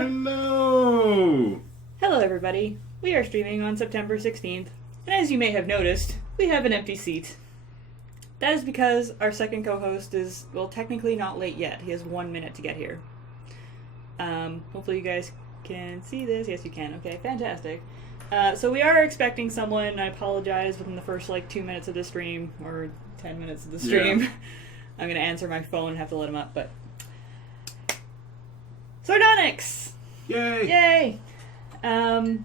Hello! Hello, everybody. We are streaming on September 16th, and as you may have noticed, we have an empty seat. That is because our second co-host is, well, technically not late yet. He has 1 minute to get here. Hopefully you guys can see this. Yes, you can. Okay, fantastic. So we are expecting someone. I apologize within the first, 2 minutes of the stream, or 10 minutes of the stream. Yeah. I'm going to answer my phone and have to let him up, but... Sardonyx! Yay! Yay!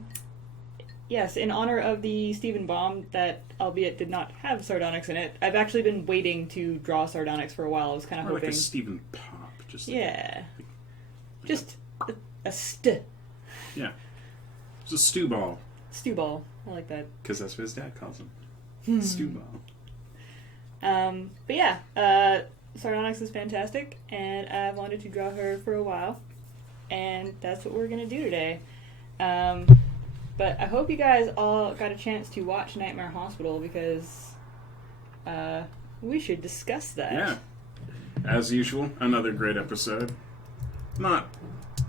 Yes, in honor of the Stephen bomb that, albeit did not have Sardonyx in it, I've actually been waiting to draw Sardonyx for a while. I was kind of hoping... like a Stephen pop. Just a st. Yeah. It's a stew ball. Stew ball. I like that. Because that's what his dad calls him. Stew ball. But yeah, Sardonyx is fantastic, and I've wanted to draw her for a while, and that's what we're going to do today. But I hope you guys all got a chance to watch Nightmare Hospital, because we should discuss that. Yeah. As usual, another great episode. Not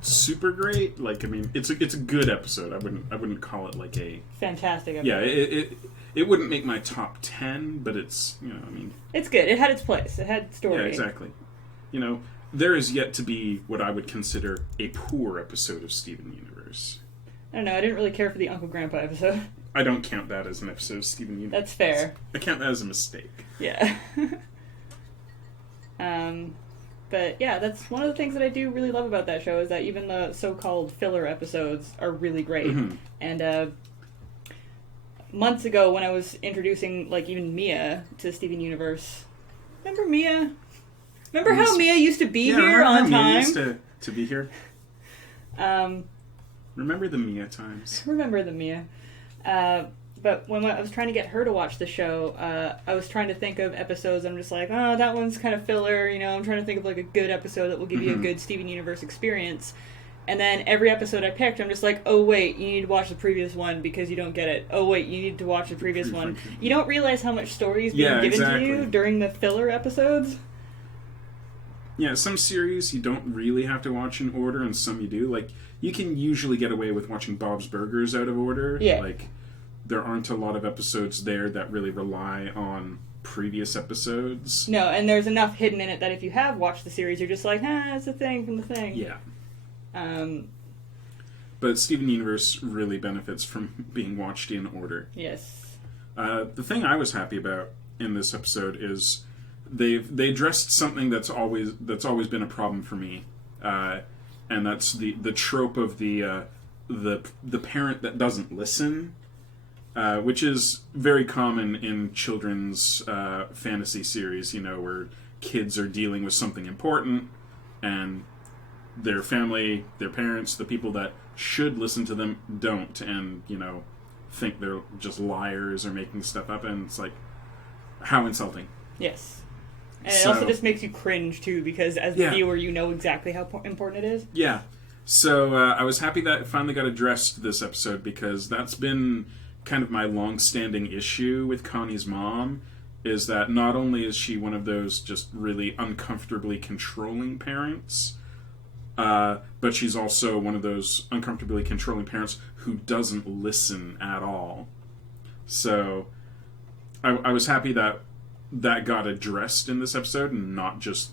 super great. It's a good episode. I wouldn't call it like a fantastic episode. Yeah, it wouldn't make my top 10, but it's, it's good. It had its place. It had story. Yeah, exactly. There is yet to be what I would consider a poor episode of Steven Universe. I don't know. I didn't really care for the Uncle Grandpa episode. I don't count that as an episode of Steven Universe. That's fair. I count that as a mistake. Yeah. But yeah, that's one of the things that I do really love about that show, is that even the so-called filler episodes are really great. Mm-hmm. And months ago when I was introducing, even Mia to Steven Universe, remember Mia? Remember how Mia used to be here on time? Mia used to be here. Remember the Mia times. Remember the Mia. But when I was trying to get her to watch the show, I was trying to think of episodes. I'm just like, oh, that one's kind of filler. I'm trying to think of a good episode that will give you a good Steven Universe experience. And then every episode I picked, I'm just like, oh, wait, you need to watch the previous one because you don't get it. Oh, wait, you need to watch the previous one. You don't realize how much story is being given to you during the filler episodes. Yeah, some series you don't really have to watch in order, and some you do. You can usually get away with watching Bob's Burgers out of order. Yeah. There aren't a lot of episodes there that really rely on previous episodes. No, and there's enough hidden in it that if you have watched the series, you're just like, it's a thing from the thing. Yeah. But Steven Universe really benefits from being watched in order. Yes. The thing I was happy about in this episode is they addressed something that's always been a problem for me, and that's the trope of the parent that doesn't listen. Which is very common in children's fantasy series, where kids are dealing with something important, and their family, their parents, the people that should listen to them don't, and, think they're just liars or making stuff up, and it's how insulting. Yes. And it also just makes you cringe, too, because as the viewer, you know exactly how important it is. Yeah. So I was happy that it finally got addressed this episode, because that's been kind of my long-standing issue with Connie's mom, is that not only is she one of those just really uncomfortably controlling parents, but she's also one of those uncomfortably controlling parents who doesn't listen at all. So I was happy that got addressed in this episode, and not just,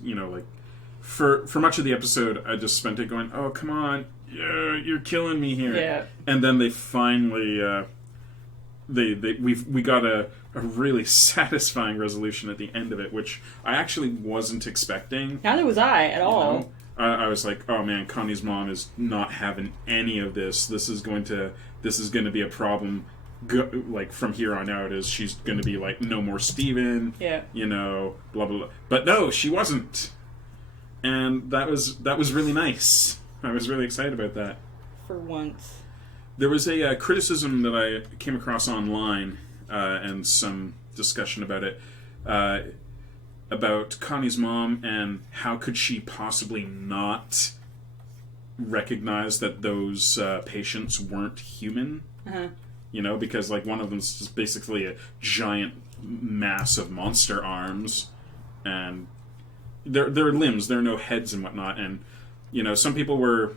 for much of the episode, I just spent it going, oh, come on, you're killing me here. Yeah. And then they finally... We got a really satisfying resolution at the end of it, which I actually wasn't expecting. Neither was I at all. I was like, oh man, Connie's mom is not having any of this. This is going to be a problem. From here on out, is she's going to be no more Steven. Yeah. Blah blah blah. But no, she wasn't, and that was really nice. I was really excited about that. For once. There was a criticism that I came across online, and some discussion about it, about Connie's mom, and how could she possibly not recognize that those patients weren't human? Uh-huh. Because one of them's just basically a giant mass of monster arms, and their limbs, there are no heads and whatnot, and some people were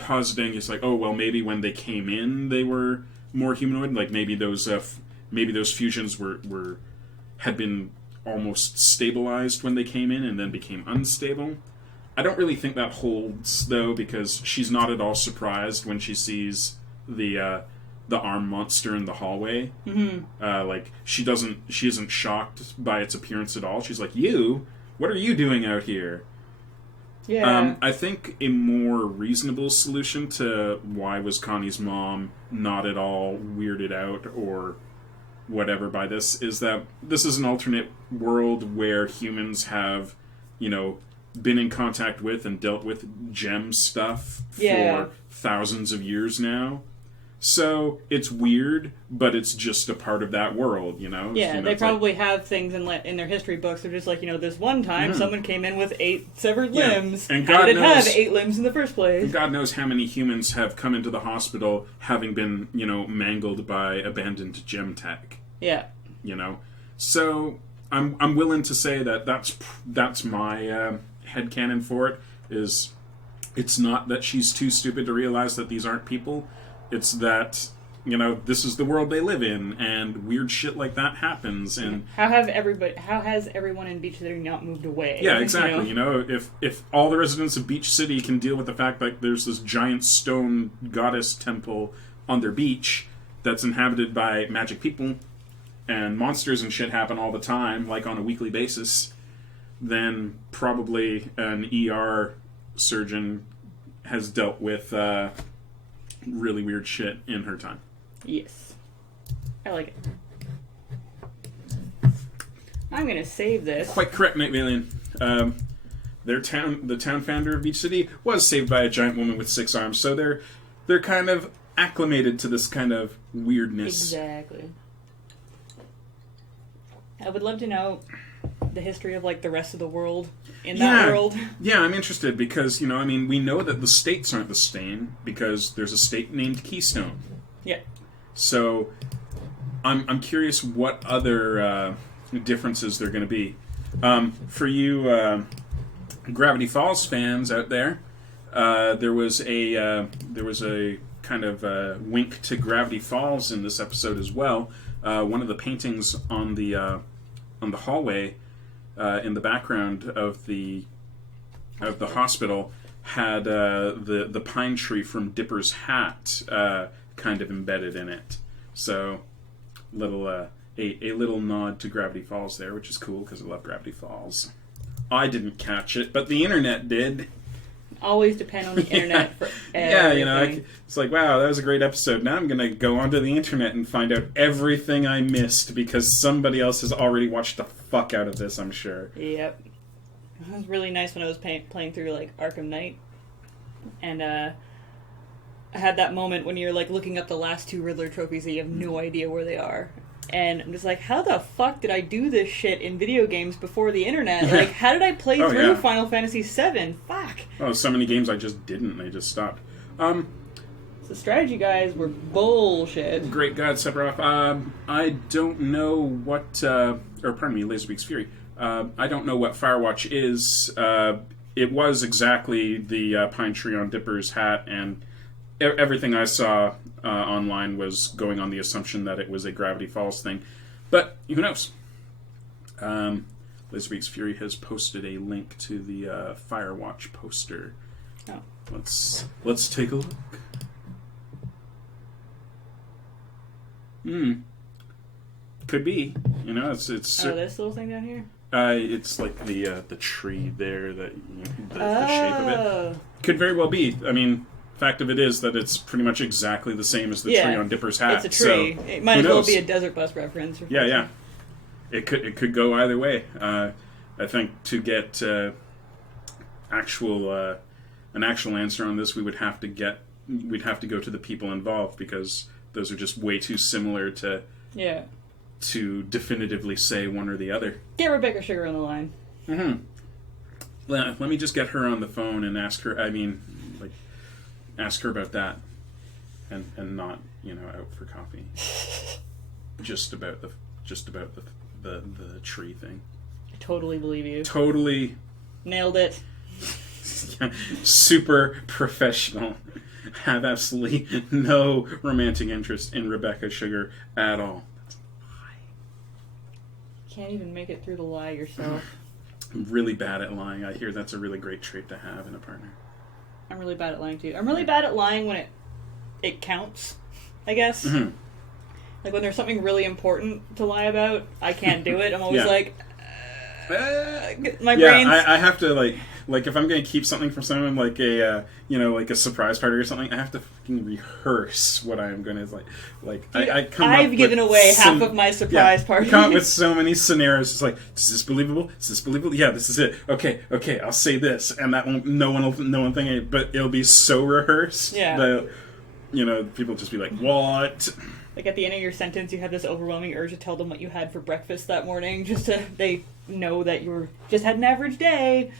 positing it's like, oh well, maybe when they came in they were more humanoid. Like maybe those fusions had been almost stabilized when they came in and then became unstable. I don't really think that holds though, because she's not at all surprised when she sees the arm monster in the hallway. Like she isn't shocked by its appearance at all. She's like, "You, what are you doing out here?" Yeah. I think a more reasonable solution to why was Connie's mom not at all weirded out or whatever by this is that this is an alternate world where humans have, been in contact with and dealt with gem stuff for thousands of years now. So it's weird, but it's just a part of that world, Yeah, they probably have things in their history books. They're just like, this one time someone came in with 8 severed limbs. And How did it have 8 limbs in the first place? And God knows how many humans have come into the hospital having been, mangled by abandoned gem tech. Yeah. So I'm willing to say that that's my headcanon for it. Is it's not that she's too stupid to realize that these aren't people. It's that, this is the world they live in, and weird shit like that happens. And how has everyone in Beach City not moved away? Yeah, exactly. If all the residents of Beach City can deal with the fact that there's this giant stone goddess temple on their beach that's inhabited by magic people, and monsters and shit happen all the time, like on a weekly basis, then probably an ER surgeon has dealt with really weird shit in her time. Yes. I like it. I'm going to save this. Quite correct, Night Valian. The town founder of Beach City was saved by a giant woman with 6 arms, so they're kind of acclimated to this kind of weirdness. Exactly. I would love to know the history of the rest of the world in that world. Yeah, I'm interested because, we know that the states aren't the same because there's a state named Keystone. Yeah. So I'm curious what other differences there are going to be. For you Gravity Falls fans out there, there was a kind of wink to Gravity Falls in this episode as well. One of the paintings on the hallway in the background of the hospital had the pine tree from Dipper's hat kind of embedded in it. So a little nod to Gravity Falls there, which is cool because I love Gravity Falls. I didn't catch it, but the internet did. Always depend on the internet for everything. Yeah, it's like, wow, that was a great episode. Now I'm going to go onto the internet and find out everything I missed because somebody else has already watched the fuck out of this, I'm sure. Yep. It was really nice when I was playing through, Arkham Knight. And, I had that moment when you're, looking up the last 2 Riddler trophies and you have no idea where they are. And I'm just like, how the fuck did I do this shit in video games before the internet? How did I play through Final Fantasy VII? Fuck. Oh, so many games I just didn't. They just stopped. The strategy guys were bullshit. Great God, Sephiroth. I don't know what... Laserbeak's Fury. I don't know what Firewatch is. It was exactly the pine tree on Dipper's hat, and everything I saw online was going on the assumption that it was a Gravity Falls thing. But who knows? Laserbeak's Fury has posted a link to the Firewatch poster. Oh. Let's take a look. Could be. It's this little thing down here? It's like the tree there, the shape of it. Could very well be. Fact of it is that it's pretty much exactly the same as the tree on Dipper's hat. It's a tree. So, it might as well be a Desert Bus reference. Yeah. It could go either way. I think to get an actual answer on this, we'd have to go to the people involved because those are just way too similar to definitively say one or the other. Get Rebecca Sugar on the line. Mm-hmm. Let me just get her on the phone and ask her. Ask her about that, and not out for coffee. just about the tree thing. I totally believe you. Totally nailed it. Super professional. have absolutely no romantic interest in Rebecca Sugar at all. Can't even make it through the lie yourself. I'm really bad at lying. I hear that's a really great trait to have in a partner. I'm really bad at lying too. I'm really bad at lying when it counts, I guess. Mm-hmm. Like when there's something really important to lie about, I can't do it. I'm always like, my brain's... I have to like if I'm going to keep something from someone, like a like a surprise party or something, I have to fucking rehearse what I'm going to like. I come I've up given with away half of my surprise party. I come up with so many scenarios. It's like, is this believable? Is this believable? Yeah, this is it. Okay, I'll say this, and that won't. No one will think it, but it'll be so rehearsed. Yeah. That people just be like, what? Like at the end of your sentence, you have this overwhelming urge to tell them what you had for breakfast that morning, just so they know that you just had an average day,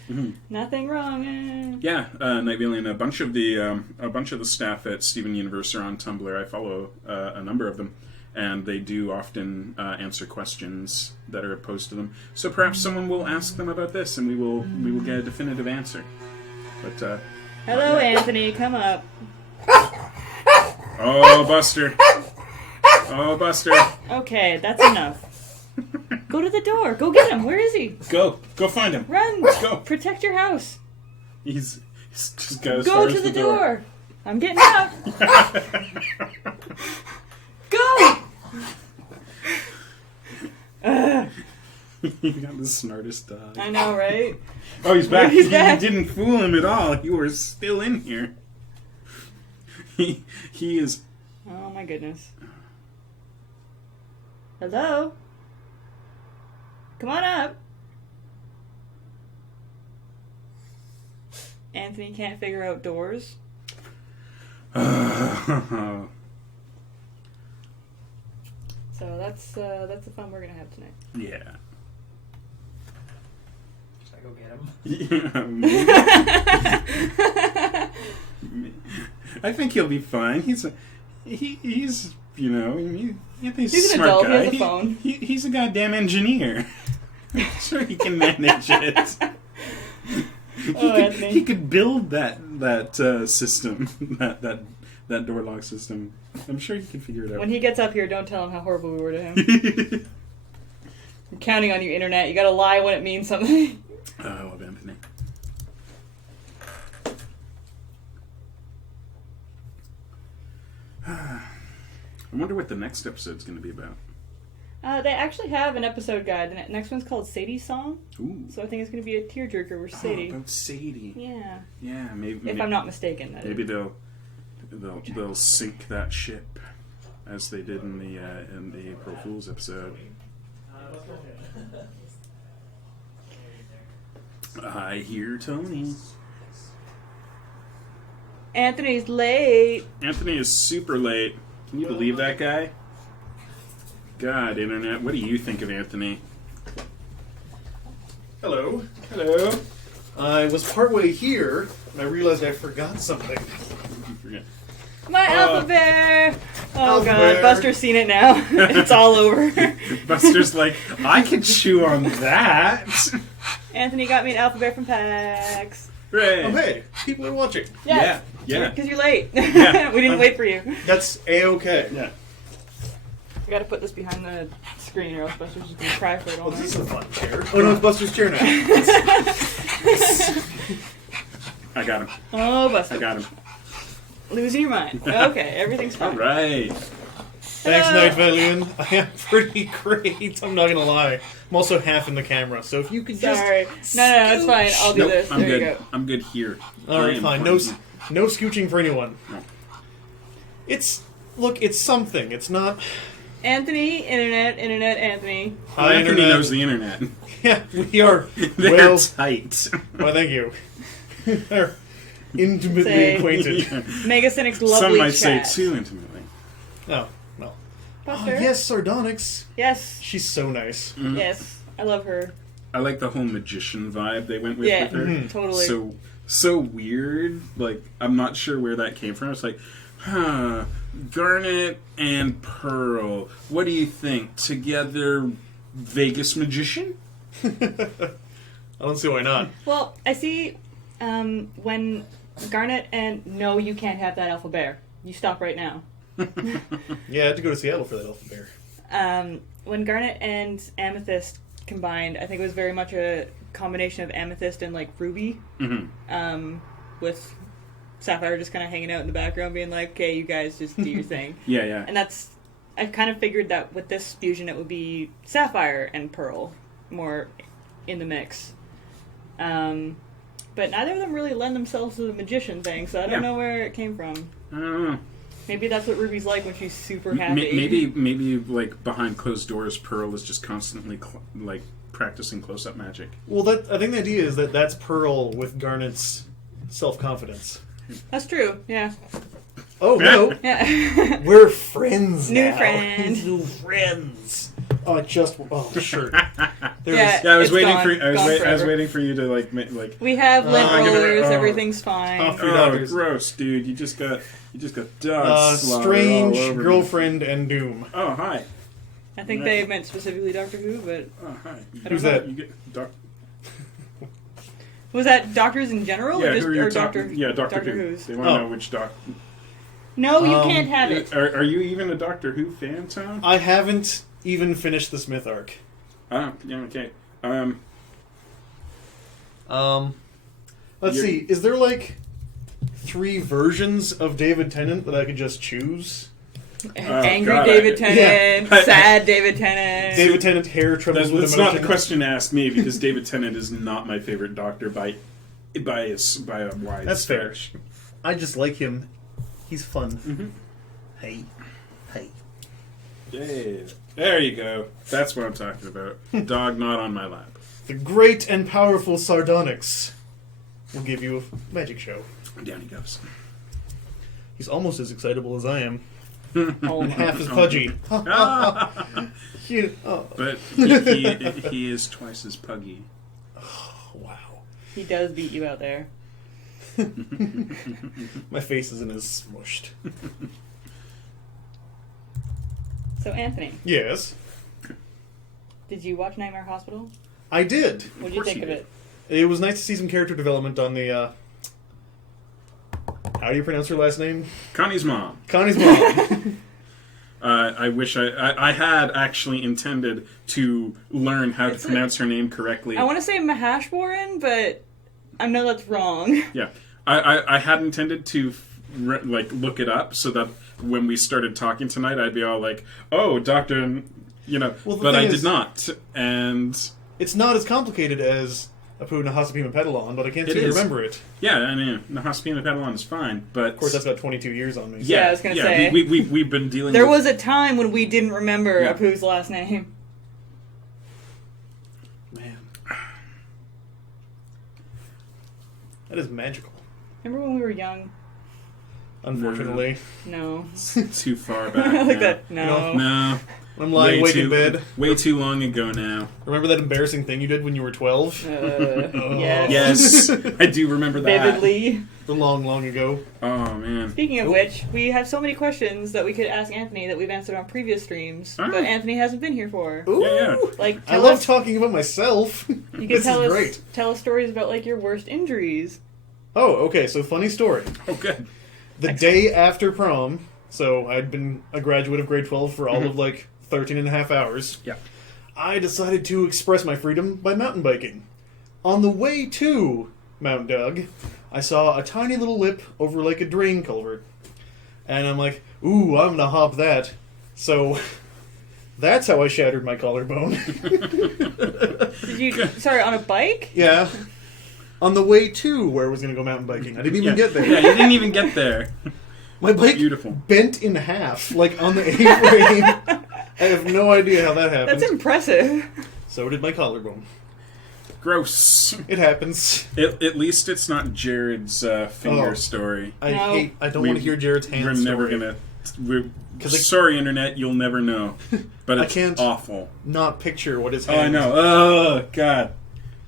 nothing wrong. Yeah, Night Valley and a bunch of the staff at Stephen Universe are on Tumblr. I follow a number of them, and they do often answer questions that are posed to them. So perhaps someone will ask them about this, and we will get a definitive answer. But hello, Anthony, come up. Oh, Buster. Oh, Buster. Okay, that's enough. Go to the door. Go get him. Where is he? Go find him. Run. Go. Protect your house. He's just got as Go far to as the door. door. I'm getting out. Go. You got the smartest dog. I know, right? Oh, he's back. He's back. You didn't fool him at all. You were still in here. He is... Oh, my goodness. Hello? Come on up. Anthony can't figure out doors. Oh. So that's the fun we're gonna have tonight. Yeah. Should I go get him? Yeah, I think he'll be fine. He's Anthony's He's a an smart adult. guy. He has a phone. He's a goddamn engineer. I'm sure he can manage it. Anthony. He could build that system, that door lock system. I'm sure he can figure it out. When he gets up here, don't tell him how horrible we were to him. I'm counting on you, Internet. You gotta lie when it means something. I love Anthony. I wonder what the next episode's going to be about. They actually have an episode guide. The next one's called Sadie's Song. Ooh. So I think it's going to be a tearjerker with Sadie. Oh, about Sadie. Yeah. Yeah, maybe. If I'm not mistaken. Maybe they'll sink that ship, as they did in the April Fool's episode. I hear Tony. Anthony's late. Anthony is super late. Can you believe that guy? God, Internet, what do you think of Anthony? Hello. Hello. I was partway here, and I realized I forgot something. My alpha bear! Oh Alpha god, bear. Buster's seen it now. It's all over. Buster's like, I could chew on that. Anthony got me an alpha bear from PAX. Right. Oh, hey, people are watching. Yes. Yeah. Because you're late. Yeah. We didn't wait for you. That's A-okay. Yeah. I gotta put this behind the screen or else Buster's just gonna cry for it all Oh, this is night. a fun chair. Oh, no, it's Buster's chair now. I got him. Oh, Buster. I got him. Losing your mind. Okay, everything's fine. All right. Thanks, Night Valian. I am pretty great. I'm not gonna lie. I'm also half in the camera, so if you could just... Sorry. No, it's fine. I'll do Nope, this. I'm There good. you go. I'm good here. Alright, I am fine. No scooching for anyone. No. Look, it's something. It's not... Anthony, Internet, Anthony. Hi, Anthony Internet. knows the Internet. Yeah, we are. They're Well, tight. well, thank you. They're intimately Say- acquainted. MegaCynics lovely Some might chat. say too intimately. Oh, well. Oh, Buster? yes, Sardonyx. Yes. She's so nice. Mm. Yes. I love her. I like the whole magician vibe they went with Yeah, her. totally. So weird. Like, I'm not sure where that came from. It's like, Garnet and Pearl. What do you think? Together, Vegas magician? I don't see why not. Well, I see when Garnet and no, you can't have that alpha bear. You stop right now. Yeah, I had to go to Seattle for that alpha bear. When Garnet and Amethyst combined, I think it was very much a combination of Amethyst and like Ruby, with Sapphire just kind of hanging out in the background, being like, "Okay, you guys just do your thing." Yeah. And I kind of figured that with this fusion, it would be Sapphire and Pearl more in the mix. But neither of them really lend themselves to the magician thing, so I don't know where it came from. I don't know. Maybe that's what Ruby's like when she's super happy. Maybe like behind closed doors, Pearl is just constantly like practicing close-up magic. Well, I think the idea is that that's Pearl with Garnet's self-confidence. That's true, yeah. Oh, no. Yeah. We're friends now. New friend. New friends. Oh, sure. Yeah, I was it's waiting gone. for Gone I was forever. waiting for you to like. We have lint I'm gonna- rollers, oh. everything's fine. Oh, Oh, gross, dude! You just got dog slobber strange all over me. girlfriend and doom. Oh, hi. I think they meant specifically Doctor Who, but Oh, hi. Who's that? You get was that doctors in general, Yeah, or just who are you or talking? Doctor? Yeah, Doctor Who. Who's? They want to Oh. know which Doctor. No, you can't have it. Are you even a Doctor Who fan, Tom? I haven't even finished the Smith arc. Oh, yeah, okay. Let's You're- see. Is there like 3 versions of David Tennant that I could just choose? Angry God, David Tennant, Yeah. sad David Tennant. David Tennant hair troubles with That's emotion. not the question to ask me because David Tennant is not my favorite Doctor by a wide That's fair. stretch. I just like him. He's fun. Mm-hmm. Hey. Yeah, there you go. That's what I'm talking about. Dog not on my lap. The great and powerful Sardonyx will give you a magic show. Down he goes. He's almost as excitable as I am. Oh, And half as pudgy. Oh, But he is twice as puggy. wow. he does beat you out there. My face isn't as smushed. So Anthony, Yes, did you watch Nightmare Hospital? I did. What did you course think you of did. it? It was nice to see some character development on the, how do you pronounce her last name? Connie's mom. Connie's mom. I wish I had actually intended to learn how to pronounce her name correctly. I want to say Mahashwaran, but I know that's wrong. Yeah, I had intended to look it up so that when we started talking tonight, I'd be all like, "Oh, Doctor," Well, the but I thing did is- not. And It's not as complicated as Apu Nahasapima Pedalon, but I can't It seem to is. remember it. yeah, I mean, Nahaspina Pedalon is fine, but Of course, that's got 22 years on me. Yeah, I was gonna say. we've been dealing. There with, was a time when we didn't remember Yeah. Apu's last name. Man. That is magical. Remember when we were young? Unfortunately. No. too far back. like now. that. No. No, I'm lying awake too, in bed. Way too long ago now. Remember that embarrassing thing you did when you were 12? Yes. Yes, I do remember that. Vividly. The long, long ago. Oh man. Speaking of Nope. which, we have so many questions that we could ask Anthony that we've answered on previous streams, Ah. but Anthony hasn't been here for. Ooh! Yeah. Like, I tell love us, talking about myself. you can This tell is us, great. tell us stories about like your worst injuries. Oh, okay, so funny story. Oh good. The day after prom, so I'd been a graduate of grade 12 for all of like 13 and a half hours. Yeah. I decided to express my freedom by mountain biking. On the way to Mount Doug, I saw a tiny little lip over like a drain culvert. And I'm like, ooh, I'm gonna hop that. So that's how I shattered my collarbone. Did you? Sorry, on a bike? Yeah. On the way to where I was gonna go mountain biking. I didn't even get there. Yeah, you didn't even get there. My bike Beautiful. bent in half, like on the A-frame. I have no idea how that happened. That's impressive. So did my collarbone. Gross. It happens. At least it's not Jared's finger Oh. story. I No. don't want to hear Jared's hand We're story. never gonna. Because Sorry, internet, you'll never know. But I it's can't- awful. Not picture what his Oh, I hand... know. Oh God,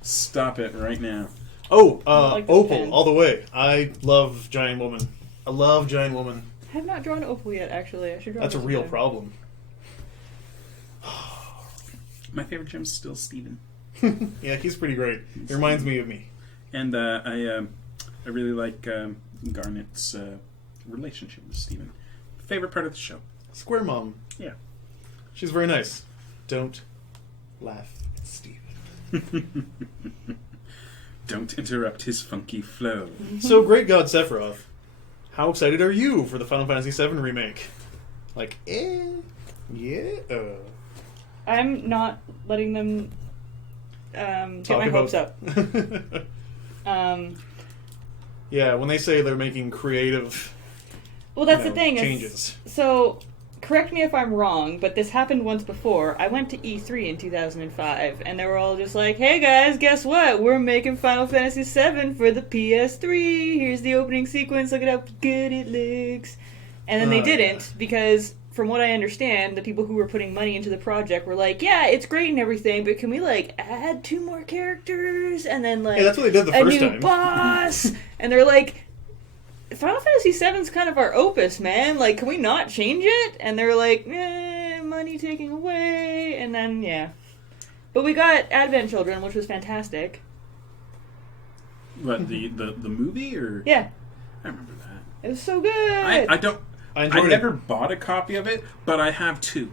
stop it right now. Oh, like this Opal, pen. all the way. I love Giant Woman. I love Giant Woman. I have not drawn Opal yet, actually. I should draw That's a this real sometime. problem. My favorite gem's still Steven. Yeah, he's pretty great. He reminds me of me. And I really like Garnet's relationship with Steven. Favorite part of the show. Square Mom. Yeah. She's very nice. Don't laugh at Steven. Don't interrupt his funky flow. So, Great God Sephiroth, how excited are you for the Final Fantasy VII remake? Like, yeah. I'm not letting them get my hopes up. Yeah, when they say they're making creative, Well, that's the thing. changes. So, correct me if I'm wrong, but this happened once before. I went to E3 in 2005, and they were all just like, hey guys, guess what? We're making Final Fantasy VII for the PS3. Here's the opening sequence. Look at how good it looks. And then they didn't, because from what I understand, the people who were putting money into the project were like, yeah, it's great and everything, but can we, like, add 2 more characters? And then, like, Yeah, that's what they did the first a new time. boss? And they're like, Final Fantasy VII's kind of our opus, man. Like, can we not change it? And they're like, money taking away. And then, yeah. But we got Advent Children, which was fantastic. What, the movie, or? Yeah. I remember that. It was so good. I never bought a copy of it, but I have 2.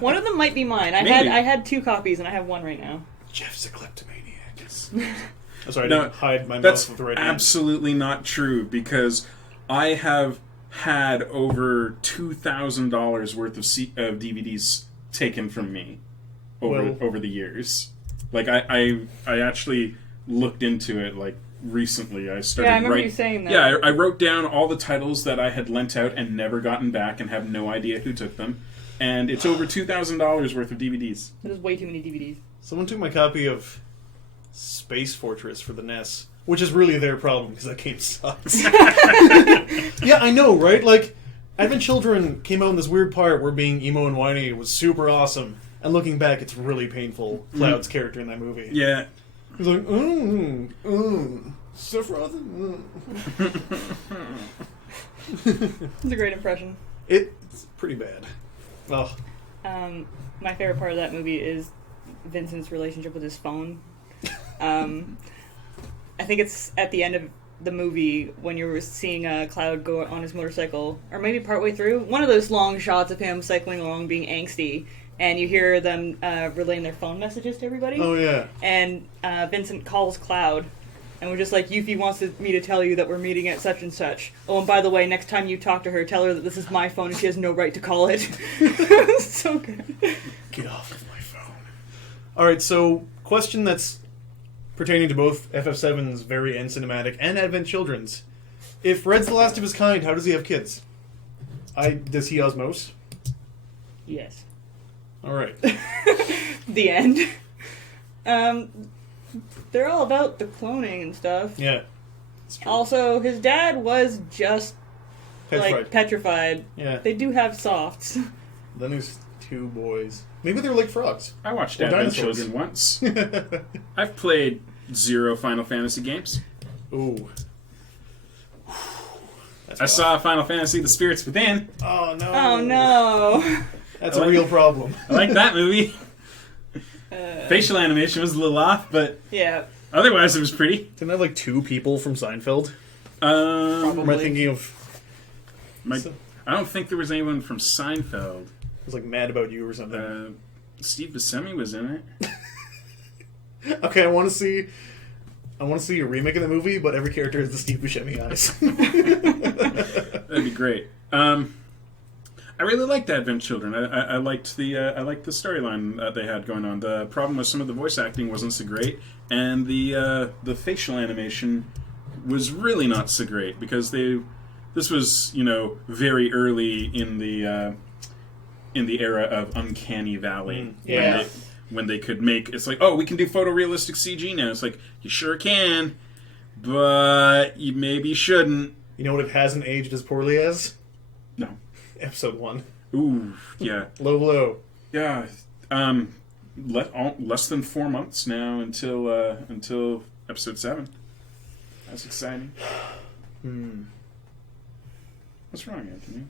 One of them might be mine. I had 2 copies, and I have 1 right now. Jeff's a kleptomaniac. I'm sorry, I No, didn't hide my that's mouth with the right hand. absolutely not true, because I have had over $2,000 worth of DVDs taken from me over the years. Like, I actually looked into it, like, recently. I started. Yeah, I remember you saying that. Yeah, I wrote down all the titles that I had lent out and never gotten back, and have no idea who took them. And it's over $2,000 worth of DVDs. That is way too many DVDs. Someone took my copy of Space Fortress for the NES, which is really their problem, because that game sucks. Yeah, I know, right? Like, Advent Children came out in this weird part where being emo and whiny was super awesome, and looking back, it's really painful. Cloud's character in that movie. Yeah. He's like, Sephiroth. It's a great impression. It's pretty bad. Oh. My favorite part of that movie is Vincent's relationship with his phone. I think it's at the end of the movie when you're seeing Cloud go on his motorcycle, or maybe partway through, one of those long shots of him cycling along being angsty, and you hear them relaying their phone messages to everybody. Oh, yeah. And Vincent calls Cloud, and we're just like, Yuffie wants me to tell you that we're meeting at such and such. Oh, and by the way, next time you talk to her, tell her that this is my phone and she has no right to call it. So good. Get off of my phone. Alright, so, question that's pertaining to both FF7's very end cinematic and Advent Children's. If Red's the last of his kind, how does he have kids? Does he osmose? Yes. Alright. The end. They're all about the cloning and stuff. Yeah. It's true. Also, his dad was just like petrified. Yeah. They do have softs. Then there's 2 boys. Maybe they're like frogs. I watched Or Advent dinosaurs. Children once. I've played 0 Final Fantasy games. Ooh. I saw Final Fantasy: The Spirits Within. Oh no. Oh no. That's a real problem. I like that movie. Facial animation was a little off, but Yeah. otherwise it was pretty. Didn't I have like 2 people from Seinfeld? Um, Or am I thinking of... I don't think there was anyone from Seinfeld. I was like Mad About You or something. Steve Buscemi was in it. Okay, I want to see a remake of the movie, but every character has the Steve Buscemi eyes. That'd be great. I really liked Advent Children. I liked the storyline that they had going on. The problem was some of the voice acting wasn't so great, and the facial animation was really not so great, because this was, very early in the era of Uncanny Valley. Yeah. When they could make, it's like, oh, we can do photorealistic CG now. It's like, you sure can, but you maybe shouldn't. You know what it hasn't aged as poorly as? No. Episode 1. Ooh, yeah. Low. Yeah. Less than 4 months now until episode 7. That's exciting. What's wrong, Anthony?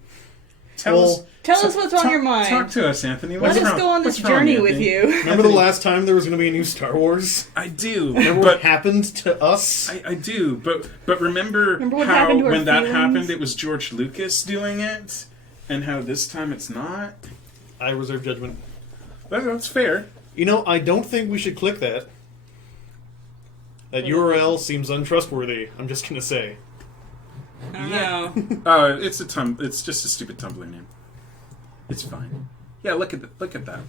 Tell us what's on your mind. Talk to us, Anthony. Let us go on this journey with you. Remember the last time there was going to be a new Star Wars? I do. Remember what happened to us? I do, but remember what how happened to our when that feelings? happened, it was George Lucas doing it, and how this time it's not? I reserve judgment. That's fair. You know, I don't think we should click that. That URL seems untrustworthy, I'm just going to say. I don't know. It's just a stupid Tumblr name. It's fine. Yeah, look at that.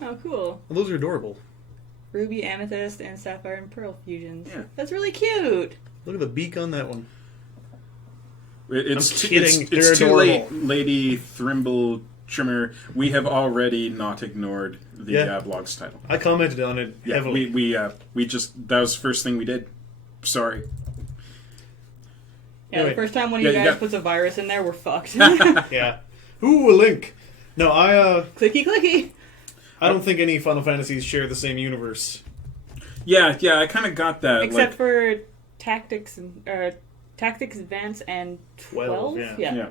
Oh, cool. Well, those are adorable. Ruby, amethyst, and sapphire and pearl fusions. Yeah. That's really cute. Look at the beak on that one. It's I'm kidding. They're it's too adorable. late, Lady Thrimble Trimmer. We have already not ignored the blog's title. I commented on it heavily. We just that was the first thing we did. Sorry. Yeah, Anyway. the first time one of you Yeah, guys puts a virus in there, we're fucked. Yeah. Ooh, a link. No, Clicky, clicky. I don't think any Final Fantasies share the same universe. Yeah, I kind of got that. Except for Tactics Advance and 12? yeah.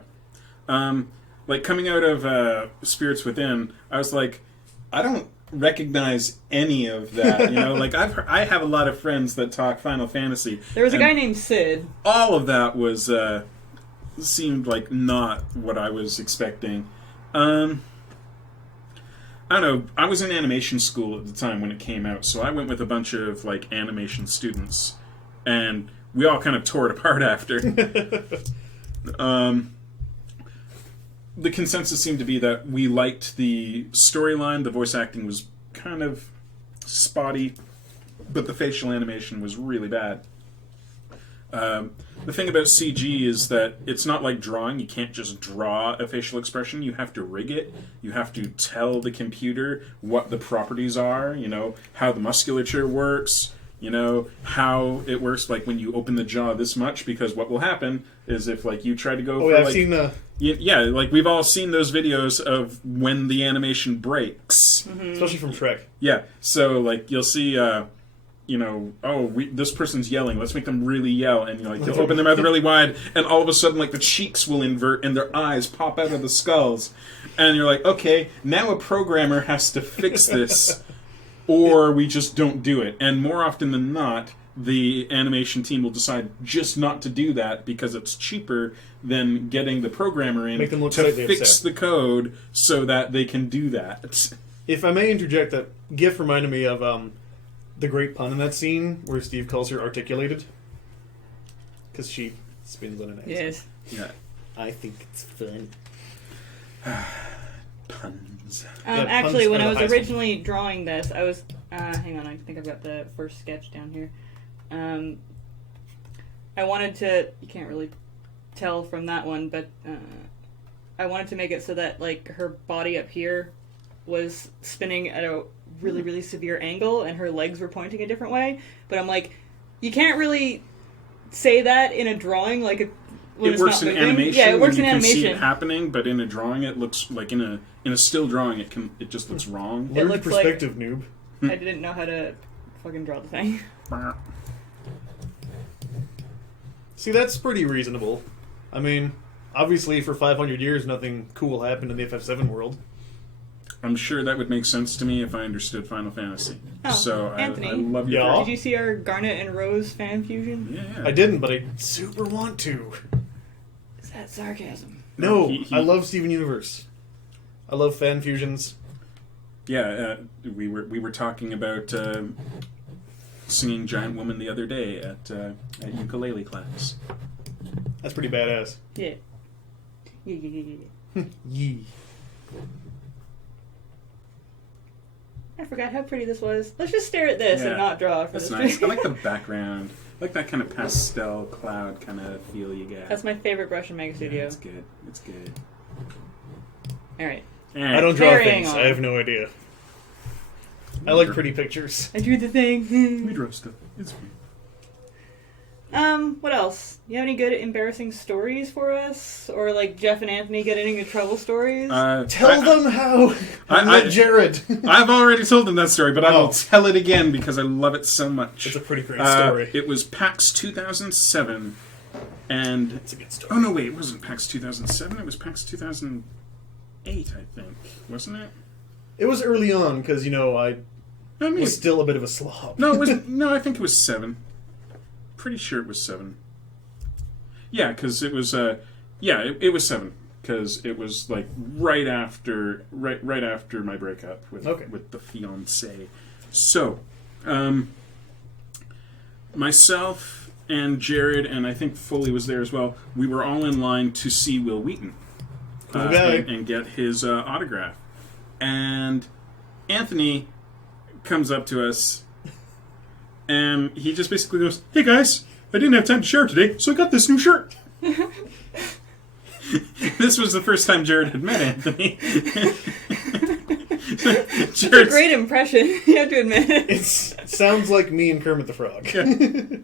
Like coming out of Spirits Within, I was like, I don't recognize any of that. You know, like I have a lot of friends that talk Final Fantasy. There was a guy named Sid. All of that was seemed like not what I was expecting. I don't know. I was in animation school at the time when it came out, so I went with a bunch of like animation students, and we all kind of tore it apart after. The consensus seemed to be that we liked the storyline, the voice acting was kind of spotty, but the facial animation was really bad. The thing about CG is that it's not like drawing. You can't just draw a facial expression. You have to rig it. You have to tell the computer what the properties are, you know, how the musculature works, you know, how it works, like when you open the jaw this much, because what will happen is if, like, you try to go for, I've like... seen the... Yeah, like, we've all seen those videos of when the animation breaks. Mm-hmm. Especially from Shrek. Yeah, so, like, you'll see... you know, this person's yelling, let's make them really yell, and like they'll open their mouth really wide, and all of a sudden, like, the cheeks will invert and their eyes pop out of the skulls, and you're like, okay, now a programmer has to fix this, or we just don't do it. And more often than not, the animation team will decide just not to do that because it's cheaper than getting the programmer in Make them look to slightly fix upset. the code so that they can do that. If I may interject, that GIF reminded me of the great pun in that scene where Steve calls her articulated. Because she spins on an accent. Yes. Yeah. I think it's fun. Puns. Actually, puns when are I the was highest originally drawing this, I was... hang on, I think I've got the first sketch down here. I wanted to... You can't really tell from that one, but I wanted to make it so that, like, her body up here was spinning at a really, really severe angle, and her legs were pointing a different way. But I'm like, you can't really say that in a drawing, like... It works in animation. Yeah, it works in you can see animation. it happening, but in a drawing, it looks like in a still drawing, it just looks wrong. It Learn looks perspective, noob. I didn't know how to fucking draw the thing. See, that's pretty reasonable. I mean, obviously for 500 years, nothing cool happened in the FF7 world. I'm sure that would make sense to me if I understood Final Fantasy. Oh, So Anthony. I love your Yeah. Did you see our Garnet and Rose fan fusion? Yeah. I didn't, but I super want to. Is that sarcasm? No, he- I love Steven Universe. I love fan fusions. Yeah, we were talking about singing Giant Woman the other day at ukulele class. That's pretty badass. Yeah. Yeah. Yee. I forgot how pretty this was. Let's just stare at this Yeah, and not draw for That's this. nice. I like the background. I like that kind of pastel cloud kind of feel you get. That's my favorite brush in Mega Yeah, Studio. it's good. It's good. Alright. I don't draw Carrying things. on. I have no idea. I like pretty pictures. I drew the thing. We draw stuff. It's fine. What else? You have any good embarrassing stories for us? Or like Geoff and Anthony getting into trouble stories? Tell them how. I met Jared. I've already told them that story, but I will Oh. tell it again because I love it so much. It's a pretty great story. It was PAX 2007, And That's a good story. oh no, wait, it wasn't PAX 2007. It was PAX 2008, I think, wasn't it? It was early on because I I mean, was still a bit of a slob. no, it was no. I think it was 7. Pretty sure it was 7. Yeah, because it was it was 7 because it was like right after my breakup with the fiance. So, myself and Jared, and I think Foley was there as well. We were all in line to see Will Wheaton Cool guy. and get his autograph. And Anthony comes up to us, and he just basically goes, "Hey guys, I didn't have time to shower today, so I got this new shirt." This was the first time Jared had met Anthony. It's a great impression, you have to admit. It sounds like me and Kermit the Frog. Yeah.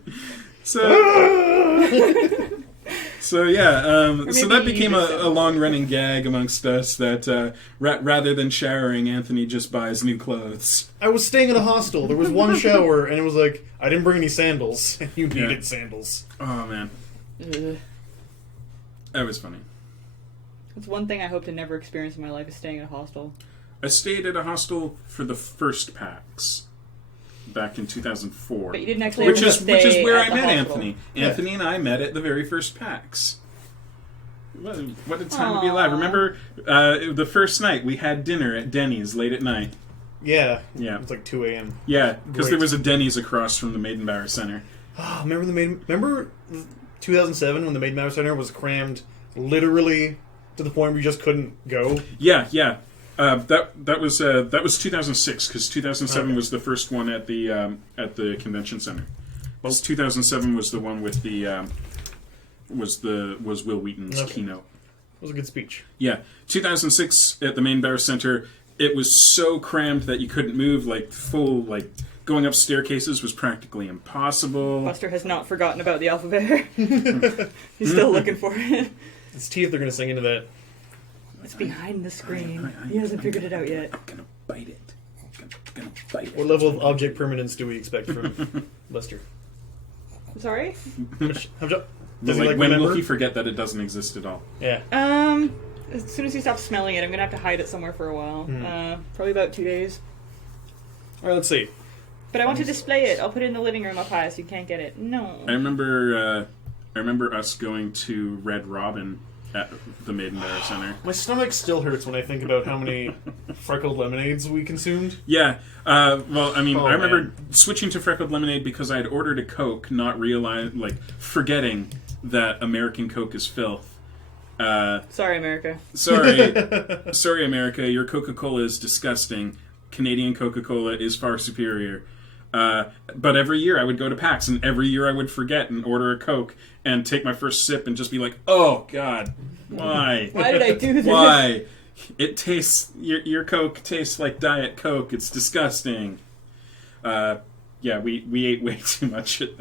So that became a long-running gag amongst us that rather than showering, Anthony just buys new clothes. I was staying in a hostel. There was one shower, and it was like, I didn't bring any sandals, and you needed sandals. Oh, man. Ugh. That was funny. That's one thing I hope to never experience in my life is staying in a hostel. I stayed at a hostel for the first PAX back in 2004. But you didn't actually which ever is stay where at I the met hospital. Anthony. Anthony and I met at the very first PAX. What a time to be alive. Remember the first night we had dinner at Denny's late at night? Yeah. Yeah. It was like 2 a.m. Yeah, because Great. there was a Denny's across from the Maidenbauer Center. Oh, remember 2007 when the Maidenbauer Center was crammed literally to the point where you just couldn't go? Yeah. That was 2006 because 2007 was the first one at the convention center. Well, 2007 was the one with the was Will Wheaton's keynote. It was a good speech. Yeah, 2006 at the Maidenbauer Center, it was so crammed that you couldn't move. Going up staircases was practically impossible. Buster has not forgotten about the alphabet. He's still looking for it. His teeth are going to sink into that. It's behind the screen. He hasn't figured it out yet. I'm gonna bite it. Gonna bite it. What level of object permanence do we expect from Buster? Sorry? Does he when remember? will he forget that it doesn't exist at all? Yeah. As soon as he stops smelling it, I'm gonna have to hide it somewhere for a while. Probably about 2 days. All right, let's see. But I want to display it. I'll put it in the living room up high so you can't get it. No. I remember us going to Red Robin at the Maidenbauer Center. My stomach still hurts when I think about how many freckled lemonades we consumed. Yeah. I remember man. switching to freckled lemonade because I had ordered a Coke, not forgetting that American Coke is filth. Sorry, America. Sorry, America. Your Coca-Cola is disgusting. Canadian Coca-Cola is far superior. But every year I would go to PAX, and every year I would forget and order a Coke and take my first sip and just be like, "Oh God, why? Why did I do this? Why? It tastes your Coke tastes like Diet Coke. It's disgusting." We ate way too much at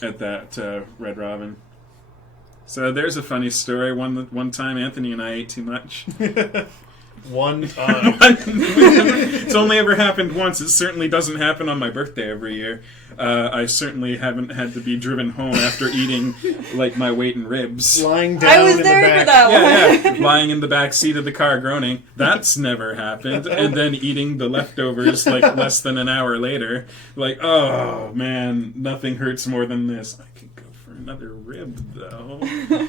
that Red Robin. So there's a funny story. One time Anthony and I ate too much. One time. It's only ever happened once. It certainly doesn't happen on my birthday every year. I certainly haven't had to be driven home after eating my weight in ribs. Lying down I was in there the back. for that one. Yeah, lying in the back seat of the car groaning. That's never happened. And then eating the leftovers less than an hour later. Oh man, nothing hurts more than this. I could go for another rib though.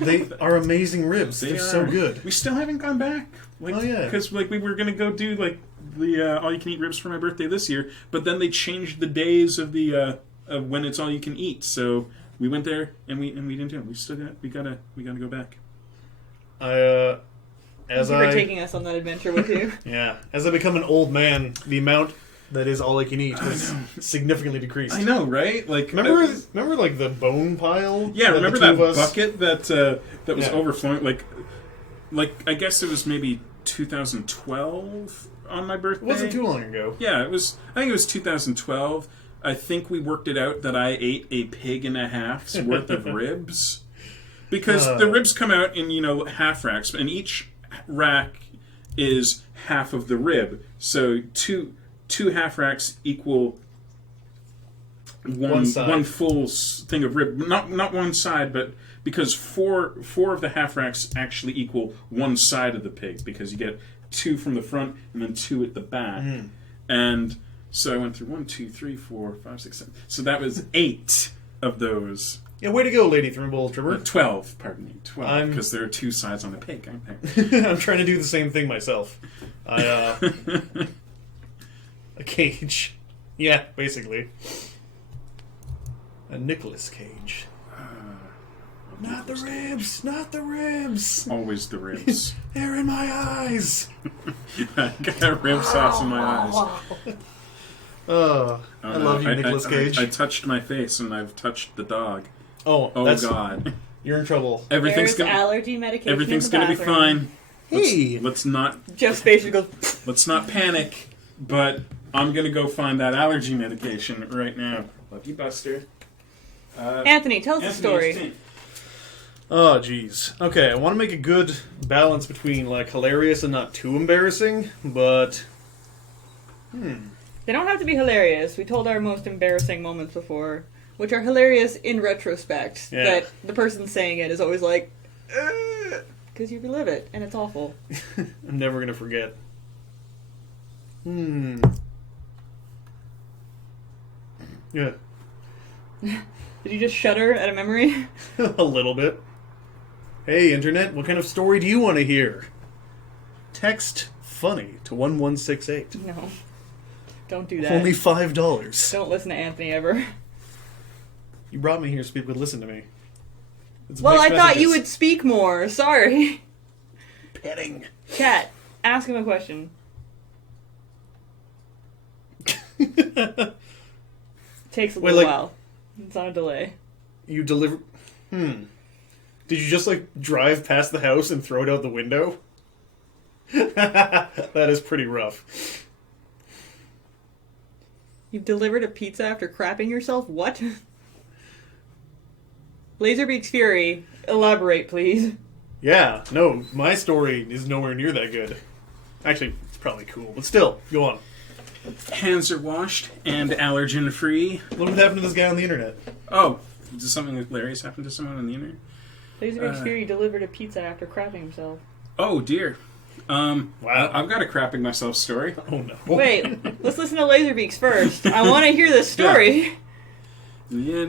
They are amazing ribs. They're so good. We still haven't gone back. Because we were gonna go do the all you can eat ribs for my birthday this year, but then they changed the days of the of when it's all you can eat. So we went there and we didn't do it. We gotta go back. Thank you for taking us on that adventure with you. Yeah, as I become an old man, the amount that is all I can eat has significantly decreased. I know, right? Remember the bone pile? Yeah, remember the two that of us- bucket that was overflowing? I guess it was maybe 2012 on my birthday. It wasn't too long ago. Yeah, it was. I think it was 2012. I think we worked it out that I ate a pig and a half's worth of ribs because the ribs come out in half racks, and each rack is half of the rib. So two half racks equal one side. full thing of rib. Not one side, but because four of the half racks actually equal one side of the pig, because you get 2 from the front and then 2 at the back. And so I went through 1, 2, 3, 4, 5, 6, 7. So that was 8 of those. Yeah, way to go, Lady Thimble Tripper. 12, pardon me. 12, because there are 2 sides on the pig, aren't there? I'm trying to do the same thing myself. A cage. Yeah, basically. A Nicolas Cage. Not the ribs! Not the ribs! Always the ribs. They're in my eyes! I got rib sauce in my eyes. Oh, I love you, Nicolas Cage. I touched my face and I've touched the dog. Oh, God. You're in trouble. Everything's There's gonna, allergy medication. everything's in the gonna be bathroom. fine. Hey! Let's not Jeff's face goes. let's not panic, but I'm gonna go find that allergy medication right now. Love you, Buster. Anthony, tell us the story. Anthony, Oh, jeez. Okay, I want to make a good balance between, like, hilarious and not too embarrassing, but... They don't have to be hilarious. We told our most embarrassing moments before, which are hilarious in retrospect. Yeah. That the person saying it is always like, because you relive it, and it's awful. I'm never going to forget. Yeah. Did you just shudder at a memory? A little bit. Hey, Internet, what kind of story do you want to hear? Text funny to 1168. No. Don't do that. Only $5. Don't listen to Anthony ever. You brought me here so people could listen to me. It's Well, I mixed thought you messages. would speak more. Sorry. Petting. Chat, ask him a question. Takes a Wait, little like- while. It's on a delay. You deliver... Did you just, like, drive past the house and throw it out the window? That is pretty rough. You've delivered a pizza after crapping yourself? What? Laserbeak's Fury. Elaborate, please. Yeah, no, my story is nowhere near that good. Actually, it's probably cool, but still, go on. hands are washed and allergen free. Look what happened to this guy on the internet. Oh, did something hilarious happen to someone on the internet? Laserbeak's Fury delivered a pizza after crapping himself. Oh dear. Wow. I've got a crapping myself story. Oh no. Wait, let's listen to Laserbeaks first. I want to hear this story. Yeah.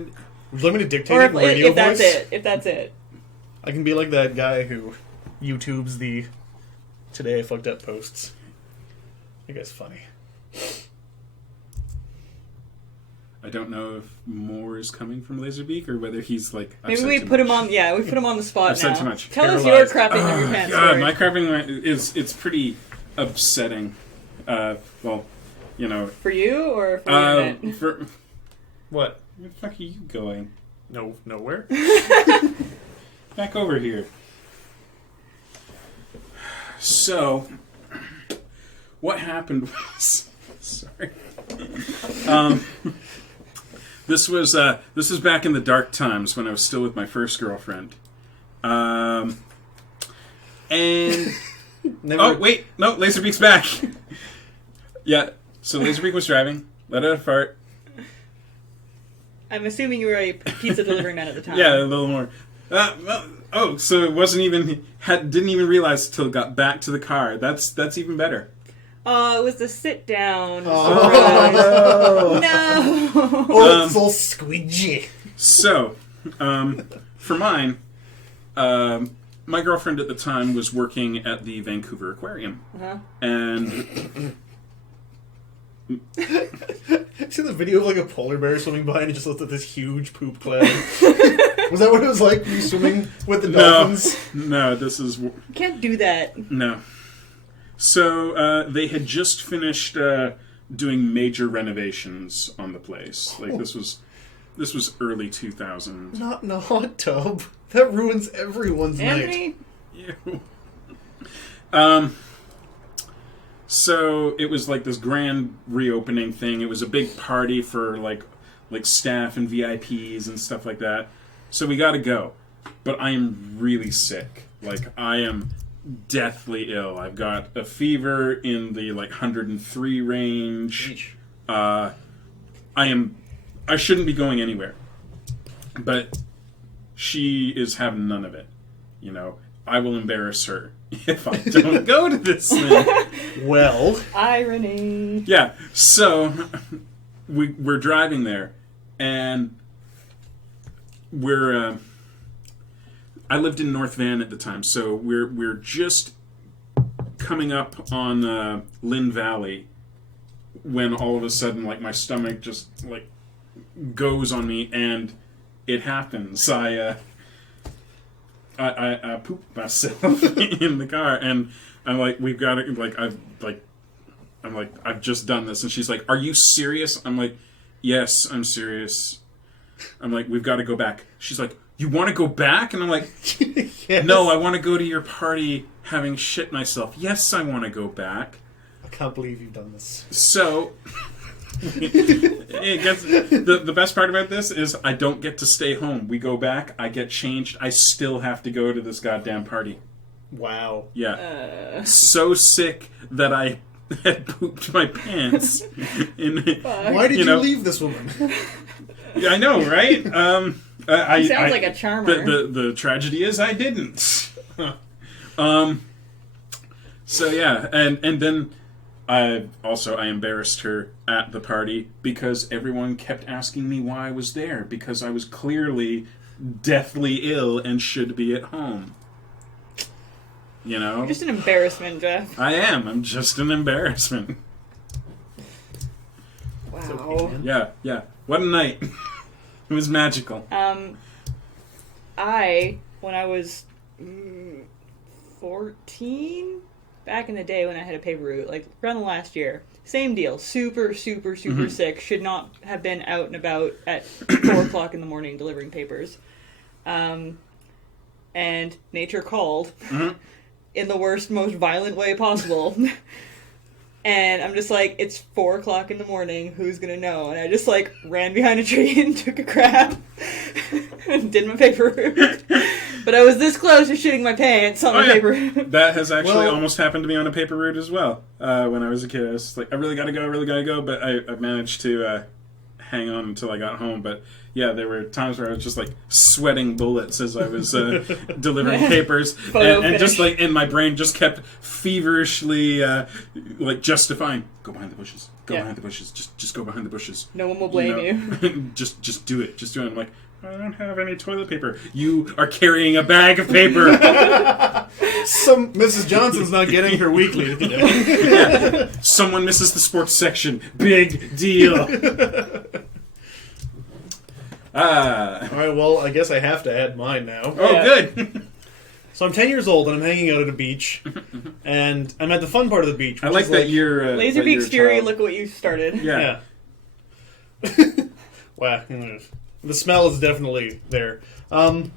Would you like me to dictate Or it in radio if that's voice? it. If that's it. I can be like that guy who YouTubes the "Today I fucked up" posts. I guess funny. I don't know if more is coming from Laserbeak or whether he's like. I've Maybe said we too put him much. on. Yeah, we put him on the spot I've now. said too much. Tell us your Paralyzed. crapping of your pants God, story. my crapping it's pretty upsetting. Well, you know. For you or for the internet? For What? where the fuck are you going? No, nowhere. Back over here. So, what happened was, sorry. This was back in the dark times when I was still with my first girlfriend. And Never. oh wait, no, Laserbeak's back. Yeah, so Laserbeak was driving, let out a fart. I'm assuming you were a pizza delivery man at the time. Yeah, a little more. Oh, so it wasn't even didn't even realize until it got back to the car. That's even better. Oh, it was the sit down. Oh, No. Oh, it's all squidgy. So, for mine, my girlfriend at the time was working at the Vancouver Aquarium, and See the video of like a polar bear swimming by and it just looked at this huge poop cloud? Was that what it was like? You swimming with the dolphins? no, this is You can't do that. no. So they had just finished doing major renovations on the place. Like this was early 2000s. Not in a hot tub. That ruins everyone's night. Anthony? Ew. So it was like this grand reopening thing. It was a big party for like staff and VIPs and stuff like that. So we got to go. But I am really sick. Like I am deathly ill. I've got a fever in the 103 range. Eesh. I I shouldn't be going anywhere. But she is having none of it. You know, I will embarrass her if I don't go to this thing. Well, Irony. Yeah, so we're driving there, and I lived in North Van at the time, so we're just coming up on Lynn Valley when all of a sudden, like, my stomach just, like, goes on me, and it happens. I pooped myself in the car, and I'm like, we've got to, like, I've just done this, and she's like, are you serious? I'm like, yes, I'm serious. I'm like, we've got to go back. She's like, you want to go back? And I'm like, yes. no, I want to go to your party having shit myself. Yes, I want to go back. I can't believe you've done this. So, it gets, the best part about this is I don't get to stay home. We go back, I get changed, I still have to go to this goddamn party. Wow. Yeah. So sick that I had pooped my pants. Why did you leave this woman? I know, right? He sounds like a charmer. The tragedy is I didn't. So yeah, and then I embarrassed her at the party because everyone kept asking me why I was there, because I was clearly deathly ill and should be at home. You know? You're just an embarrassment, Geoff. I am. I'm just an embarrassment. Wow. It's okay, man. Yeah. What a night. It was magical. When I was 14, back in the day when I had a paper route, like around the last year, same deal. Super sick. Should not have been out and about at 4 o'clock in the morning delivering papers. And nature called in the worst, most violent way possible. And I'm just like, it's 4 o'clock in the morning, who's gonna know? And I just, like, ran behind a tree and took a crap and did my paper route. But I was this close to shitting my pants on the paper route. That has actually almost happened to me on a paper route as well. When I was a kid, I was like, I really gotta go, but I managed to hang on until I got home. But yeah, there were times where I was just like sweating bullets as I was delivering papers, and just like, and my brain just kept feverishly like justifying, go behind the bushes, behind the bushes, just go behind the bushes. No one will blame you. Just do it. I'm like, I don't have any toilet paper. You are carrying a bag of paper. Mrs. Johnson's not getting her weekly. Yeah. Someone misses the sports section. Big deal. Alright, well, I guess I have to add mine now. Oh, Yeah. good. So I'm 10 years old and I'm hanging out at a beach, and I'm at the fun part of the beach. I like that you're... Laserbeak's Fury, look what you started. Yeah. Wow. The smell is definitely there. And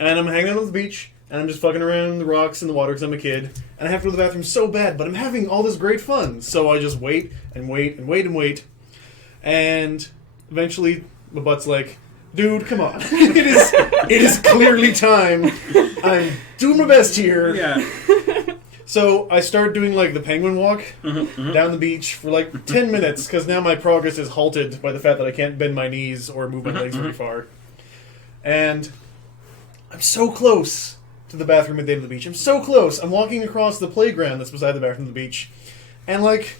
I'm hanging out on the beach, and I'm just fucking around the rocks and the water because I'm a kid, and I have to go to the bathroom so bad, but I'm having all this great fun. So I just wait, and eventually my butt's like, dude, come on. It is clearly time. I'm doing my best here. Yeah. So I start doing like the penguin walk down the beach for like 10 minutes because now my progress is halted by the fact that I can't bend my knees or move my legs very far. And I'm so close to the bathroom at the end of the beach. I'm so close. I'm walking across the playground that's beside the bathroom of the beach. And like,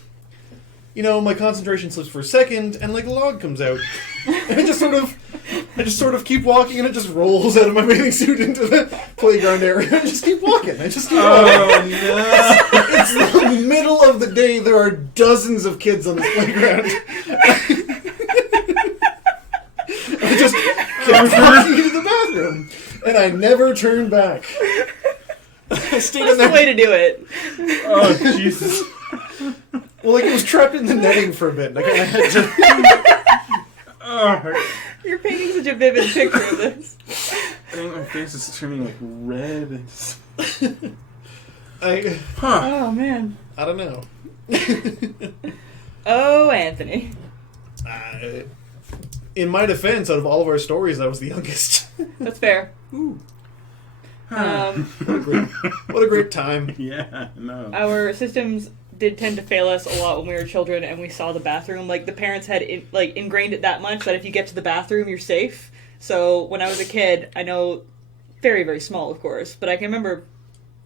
you know, my concentration slips for a second and like a log comes out. And I just sort of keep walking, and it just rolls out of my bathing suit into the playground area. I just keep walking. Oh, no. It's the middle of the day. There are dozens of kids on this playground. I just kept walking into the bathroom, and I never turned back. I stayed in That's the way to do it. Oh, Jesus. Well, like, it was trapped in the netting for a bit. Like, I had to... Oh, You're painting such a vivid picture of this. I think my face is turning like red. Oh, man. I don't know. Oh, Anthony. In my defense, out of all of our stories, I was the youngest. That's fair. Ooh. What a great time. Yeah, no. Our systems did tend to fail us a lot when we were children and we saw the bathroom. Like, the parents had ingrained it that much that if you get to the bathroom, you're safe. So when I was a kid, I know, very, very small, of course, but I can remember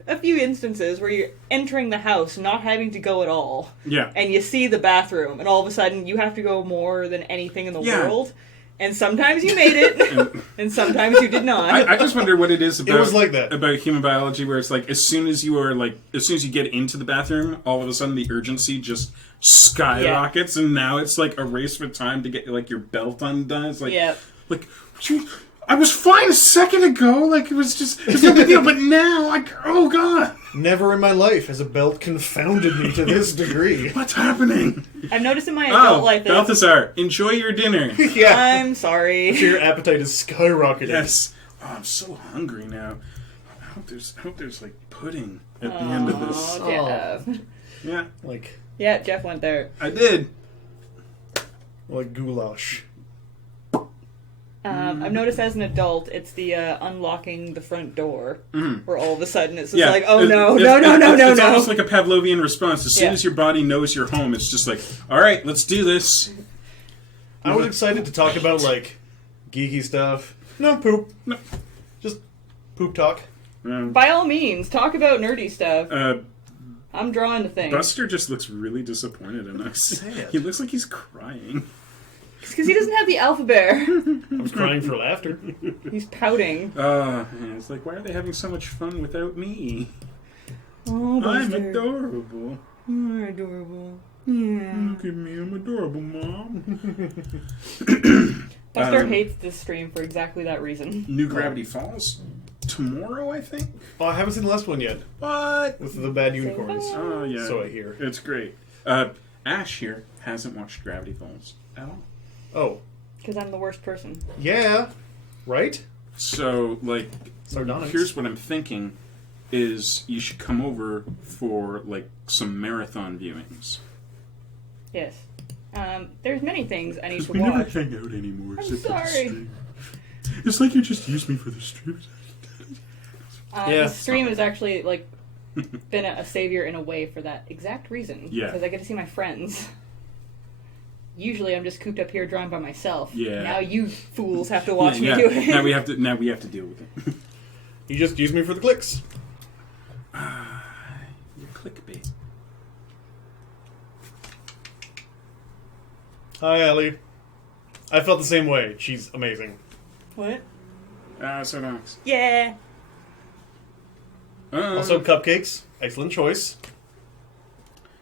a few instances where you're entering the house, not having to go at all. Yeah. And you see the bathroom, and all of a sudden you have to go more than anything in the world. And sometimes you made it, and sometimes you did not. I just wonder what it is about, It was like that. about human biology, where it's like, as soon as you get into the bathroom, all of a sudden the urgency just skyrockets, and now it's like a race for time to get like your belt undone. It's like, like, I was fine a second ago, like it's no big deal, but now, like, oh god. Never in my life has a belt confounded me to this degree. What's happening? I've noticed in my adult life that... Balthazar, enjoy your dinner. Yeah. I'm sorry. I'm sure your appetite is skyrocketing. Yes. Oh, I'm so hungry now. I hope there's like pudding at the end of this. Oh, Jeff. Yeah. Like... Yeah, Jeff went there. I did. Like goulash. I've noticed as an adult, it's the unlocking the front door, where all of a sudden it's just Yeah. like, oh It's no. almost like a Pavlovian response. As soon as your body knows you're home, it's just like, all right, let's do this. I was excited to talk about, like, geeky stuff. No, poop. No. Just poop talk. By all means, talk about nerdy stuff. I'm drawing the thing. Buster just looks really disappointed in us. Sad. He looks like he's crying. It's because he doesn't have the alpha bear. I was crying for laughter. He's pouting. And it's like, why are they having so much fun without me? Oh, I'm Buster. adorable. You're adorable. Yeah. Look at me, I'm adorable, Mom. Buster hates this stream for exactly that reason. New Gravity Falls tomorrow, I think. Oh, I haven't seen the last one yet. What? With the bad unicorns. Oh yeah. So I hear. It's great. Ash here hasn't watched Gravity Falls at all. Oh. Because I'm the worst person. Yeah. Right? So, like, Sardonyx. here's what I'm thinking: is you should come over for like some marathon viewings. Yes. There's many things I need to We watch. never hang out anymore. I'm except for the sorry. stream. It's like you just used me for the stream. Yeah. The stream has actually like been a savior in a way for that exact reason. Yeah. Because I get to see my friends. Usually I'm just cooped up here drawing by myself. Yeah. Now you fools have to watch Yeah, me do it. Now we have to deal with it. You just use me for the clicks. Your clickbait. Hi, Ellie. I felt the same way. She's amazing. What? Sardonyx. Yeah. Also, cupcakes. Excellent choice.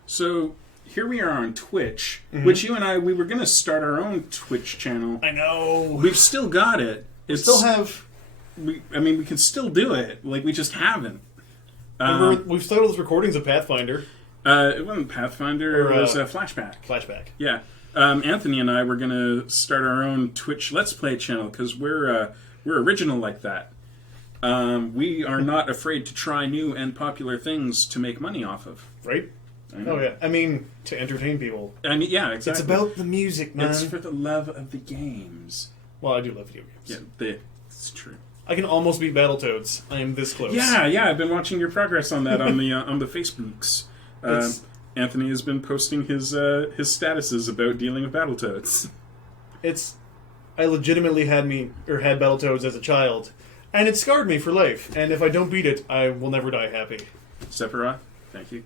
So here we are on Twitch, which we were going to start our own Twitch channel. I know. We've still got it. It's Still have... we can still do it. Like, we just haven't. Remember, we've started those recordings of Pathfinder. It wasn't Pathfinder. It was Flashback. Flashback. Yeah. Anthony and I were going to start our own Twitch Let's Play channel because we're original like that. We are not afraid to try new and popular things to make money off of. Right? Oh, yeah. I mean, to entertain people. I mean, yeah, exactly. It's about the music, man. It's for the love of the games. Well, I do love video games. Yeah, it's true. I can almost beat Battletoads. I am this close. Yeah, I've been watching your progress on that on the Facebooks. Anthony has been posting his statuses about dealing with Battletoads. I legitimately had Battletoads as a child, and it scarred me for life. And if I don't beat it, I will never die happy. Sephiroth, thank you.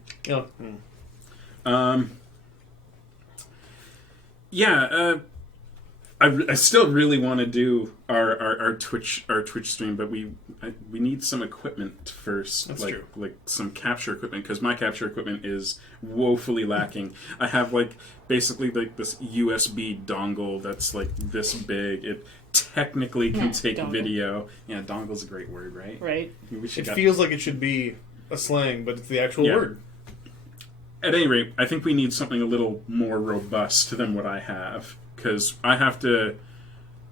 I still really want to do our Twitch stream, but we need some equipment first. That's like, true. Like some capture equipment, because my capture equipment is woefully lacking. I have like basically like this USB dongle that's like this big. It technically can take dongle. video. Yeah, dongle's a great word, right? Right. It feels like it should be a slang, but it's the actual word. At any rate, I think we need something a little more robust than what I have. Because I have to,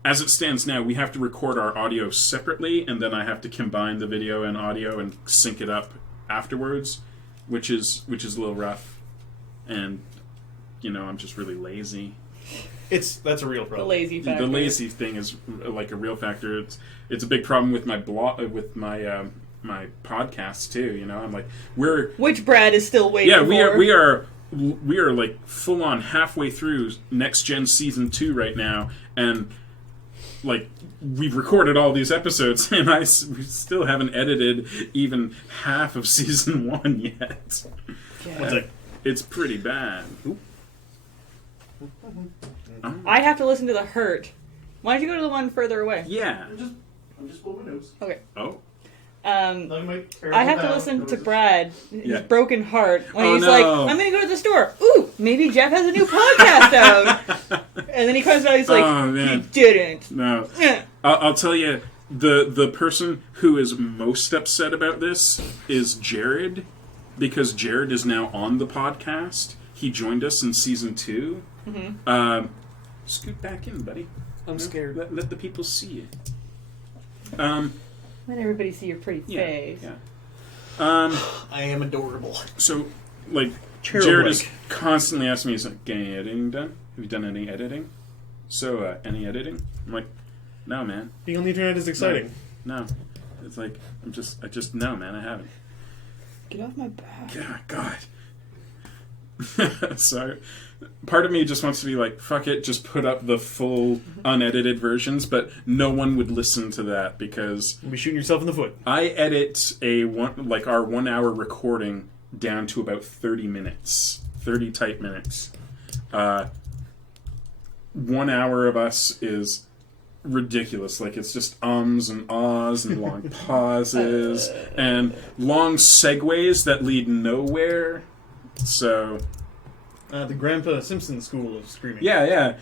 as it stands now, we have to record our audio separately, and then I have to combine the video and audio and sync it up afterwards, which is a little rough. And, I'm just really lazy. That's a real problem. The lazy factor. The lazy thing is like a real factor. It's a big problem with my my podcasts too. You know, I'm like, Which Brad is still waiting for. We are like full on halfway through Next Gen Season 2 right now, and like we've recorded all these episodes, and we still haven't edited even half of Season 1 yet. Yeah. It's pretty bad. I have to listen to The Hurt. Why don't you go to the one further away? Yeah. I'm just blowing my nose. Okay. Oh. I have to listen to Brad, his broken heart, when he's no. like, I'm going to go to the store. Ooh, maybe Geoff has a new podcast out. And then he comes out, he's like, he didn't. No. I'll tell you, the person who is most upset about this is Jared, because Jared is now on the podcast. He joined us in Season 2. Mm-hmm. Scoot back in, buddy. I'm scared. Let the people see you. Let everybody see your pretty face. Yeah. I am adorable. So, like, Cheryl Jared Blake. is constantly asking me, he's like, any editing done? Have you done any editing? So, any editing? I'm like, no, man. Being on the internet is exciting. No. It's like, no, man, I haven't. Get off my back. God. So, part of me just wants to be like, fuck it, just put up the full unedited versions, but no one would listen to that because You'll be shooting yourself in the foot. I edit our 1 hour recording down to about 30 minutes, 30 tight minutes. 1 hour of us is ridiculous. Like, it's just ums and ahs and long pauses and long segues that lead nowhere. So, The Grandpa Simpson school of screaming. yeah,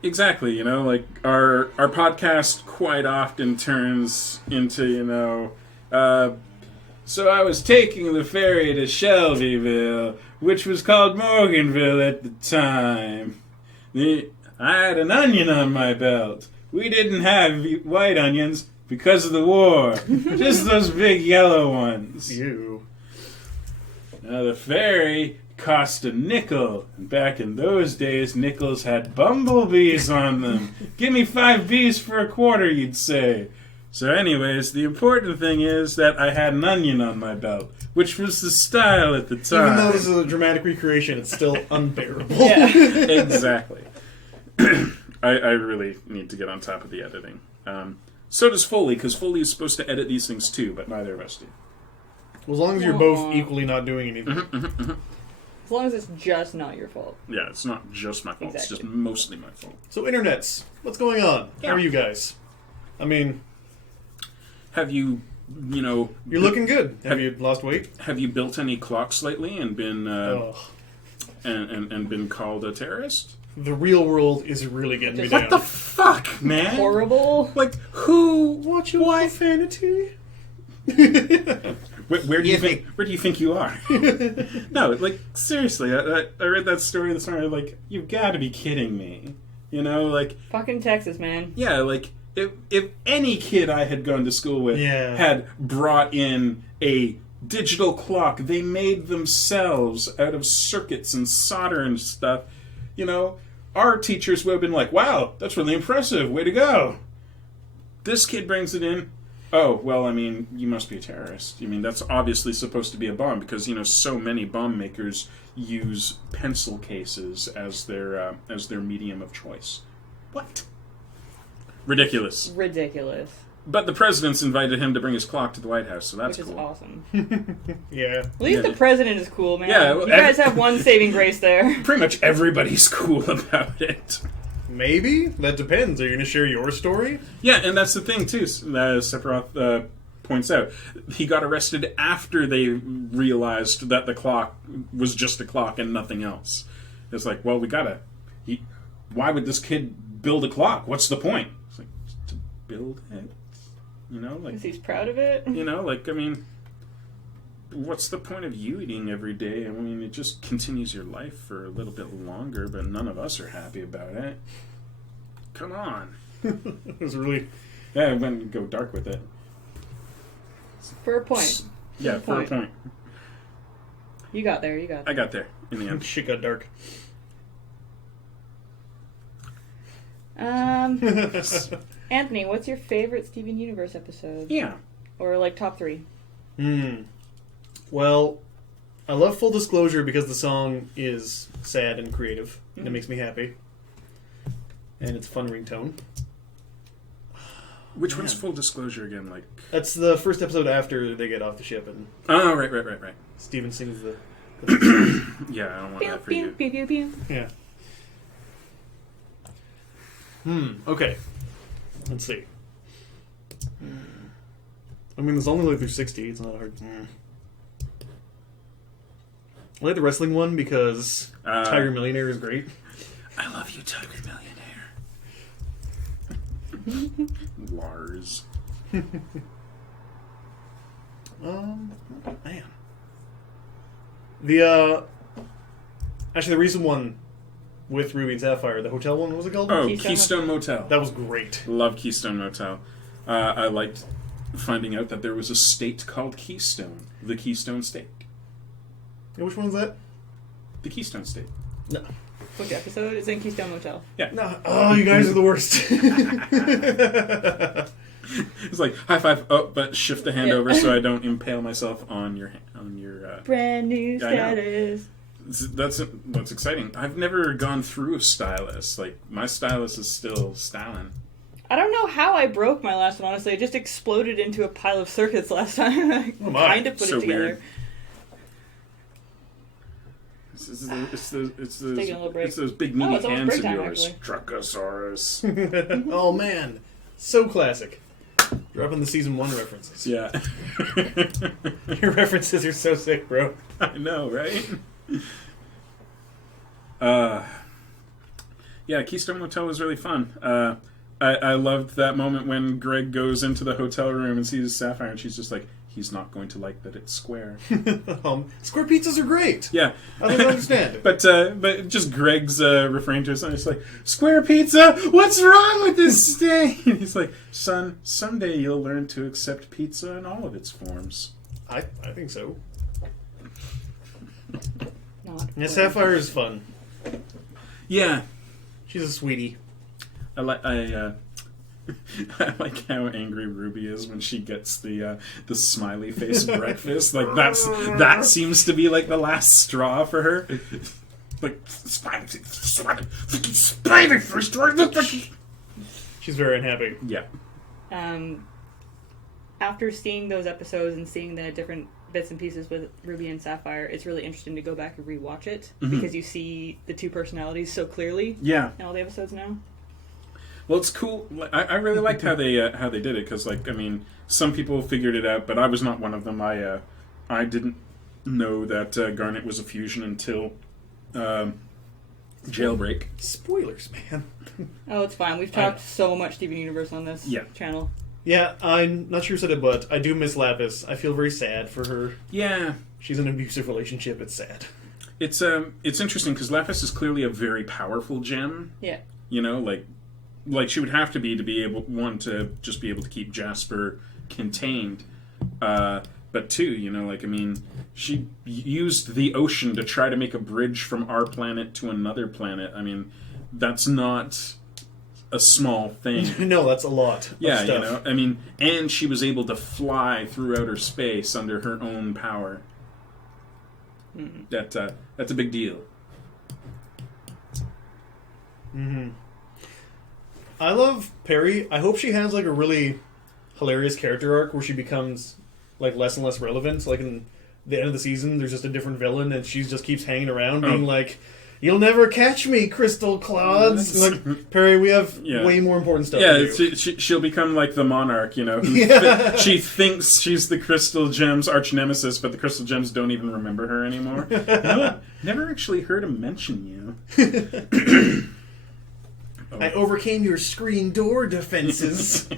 exactly. You know, like our podcast quite often turns into, so I was taking the ferry to Shelbyville, which was called Morganville at the time. I had an onion on my belt. We didn't have white onions because of the war. Just those big yellow ones. Ew. Now, the ferry cost a nickel. And back in those days, nickels had bumblebees on them. Give me 5 bees for a quarter, you'd say. So anyways, the important thing is that I had an onion on my belt, which was the style at the time. Even though this is a dramatic recreation, it's still unbearable. Yeah. Exactly. I really need to get on top of the editing. So does Foley, because Foley is supposed to edit these things too, but neither of us do. Well, as long as you're both equally not doing anything. As long as it's just not your fault. Yeah, it's not just my fault. Exactly. It's just mostly my fault. So, internets, what's going on? Yeah. How are you guys? I mean, Have you, you're looking good. Have you lost weight? have you built any clocks lately and been Ugh. and been called a terrorist? The real world is really getting me What down. What the fuck, man? Horrible. Like, who? Watch your profanity. Where do you think you are? No, like, seriously, I read that story this morning. Like, you've got to be kidding me. You know, like, Fucking Texas, man. yeah, like, if any kid I had gone to school with had brought in a digital clock they made themselves out of circuits and solder and stuff, our teachers would have been like, wow, that's really impressive, way to go. This kid brings it in. Oh, well, I mean, you must be a terrorist. I mean, that's obviously supposed to be a bomb because, so many bomb makers use pencil cases as their medium of choice. What? Ridiculous. Ridiculous. But the president's invited him to bring his clock to the White House, so that's Which is cool. awesome. Yeah. At least Yeah. the president is cool, man. Yeah, well, you guys have one saving grace there. Pretty much everybody's cool about it. Maybe? That depends. Are you going to share your story? Yeah, and that's the thing, too. Sephiroth points out. He got arrested after they realized that the clock was just a clock and nothing else. It's like, well, why would this kid build a clock? What's the point? It's like, to build it? Because he's proud of it. What's the point of you eating every day? I mean, it just continues your life for a little bit longer, but none of us are happy about it. Come on. It was really... Yeah, I went and go dark with it. For a point. Yeah, for a point. You got there, I got there in the end. Shit got dark. Anthony, what's your favorite Steven Universe episode? Yeah. Or, top 3? Well, I love Full Disclosure because the song is sad and creative, and it makes me happy. And it's a fun ringtone. Which one's Full Disclosure again? Like That's the first episode after they get off the ship, and oh, right. Steven sings the Yeah, I don't want that for you. Pew, pew, pew. yeah. Okay. Let's see. I mean, there's only like through 60. It's not hard. I like the wrestling one because Tiger Millionaire is great. I love you, Tiger Millionaire. Lars. Man. The actually the recent one with Ruby and Sapphire, the hotel one, what was it called? Oh, Keystone Motel. That was great. Love Keystone Motel. I liked finding out that there was a state called Keystone. The Keystone State. Yeah, which one is that? The Keystone State. No. Which episode? It's in Keystone Motel. Yeah. No. Oh, you guys are the worst. It's like high five. Oh, but shift the hand Yeah. over so I don't impale myself on your Brand new status. That's exciting. I've never gone through a stylus. Like my stylus is still styling. I don't know how I broke my last one, honestly. It just exploded into a pile of circuits last time. I Oh my. kind of put So it together. weird. It's taking a little break. those big Oh, meaty it's almost hands break of time, yours. actually. Truckosaurus. Oh man, so classic. Dropping the season 1 references. Yeah. Your references are so sick, bro. I know, right? Yeah, Keystone Motel was really fun. I loved that moment when Greg goes into the hotel room and sees Sapphire, and she's just like, he's not going to like that it's square. Square pizzas are great. Yeah. I don't understand. But just Greg's referring to his son. It's like, square pizza? What's wrong with this thing? And he's like, son, someday you'll learn to accept pizza in all of its forms. I think so. Not Yeah, Sapphire is fun. Yeah. She's a sweetie. I like how angry Ruby is when she gets the smiley face breakfast. Like that seems to be like the last straw for her. Like smiley face. She's very unhappy. Yeah. After seeing those episodes and seeing the different bits and pieces with Ruby and Sapphire, it's really interesting to go back and rewatch it because you see the two personalities so clearly. Yeah. In all the episodes now. Well, it's cool. I really liked how they did it because, like, I mean, some people figured it out, but I was not one of them. I didn't know that Garnet was a fusion until Jailbreak. Spoilers, man. Oh, it's fine. We've talked so much Steven Universe on this channel. Yeah, I'm not sure who said it, but I do miss Lapis. I feel very sad for her. Yeah. She's in an abusive relationship. It's sad. It's interesting because Lapis is clearly a very powerful gem. Yeah. You know, like she would have to be able, one, to just be able to keep Jasper contained, but two, you know, like, I mean, she used the ocean to try to make a bridge from our planet to another planet. I mean, that's not a small thing. No, that's a lot. Yeah, of you stuff. know, I mean, and she was able to fly through outer space under her own power. That's a big deal. Mm-hmm. I love Perry. I hope she has like a really hilarious character arc where she becomes like less and less relevant. Like in the end of the season, there's just a different villain, and she just keeps hanging around, being like, "You'll never catch me, Crystal Clods." Like, Perry, we have way more important stuff to do. She'll become like the Monarch, you know. Who she thinks she's the Crystal Gems arch nemesis, but the Crystal Gems don't even remember her anymore. You know what? Never actually heard him mention you. I overcame your screen door defenses.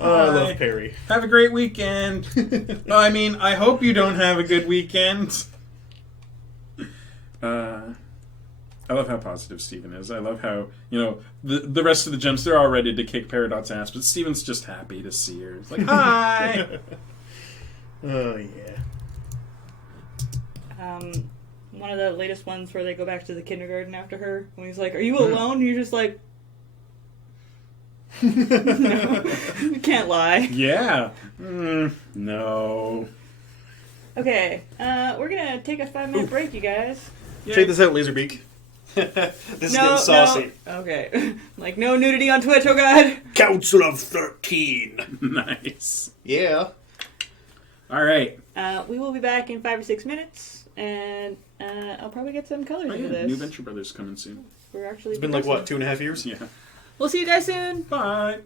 Oh, I love Perry. Have a great weekend. I mean, I hope you don't have a good weekend. I love how positive Steven is. I love how, you know, the rest of the gems, they're all ready to kick Peridot's ass, but Steven's just happy to see her. It's like, hi! Oh, yeah. One of the latest ones where they go back to the kindergarten after her, when he's like, "Are you alone?" And you're just like, No. You can't lie. Yeah. No. Okay, we're gonna take a 5-minute break, you guys. Check this out, Laserbeak. This is getting saucy. No. Okay. Like, no nudity on Twitch, oh god. Council of 13. Nice. Yeah. All right. We will be back in 5 or 6 minutes, and I'll probably get some colors into this. New Venture Brothers coming soon. We're actually It's been like, what, 2.5 years? Yeah. We'll see you guys soon. Bye.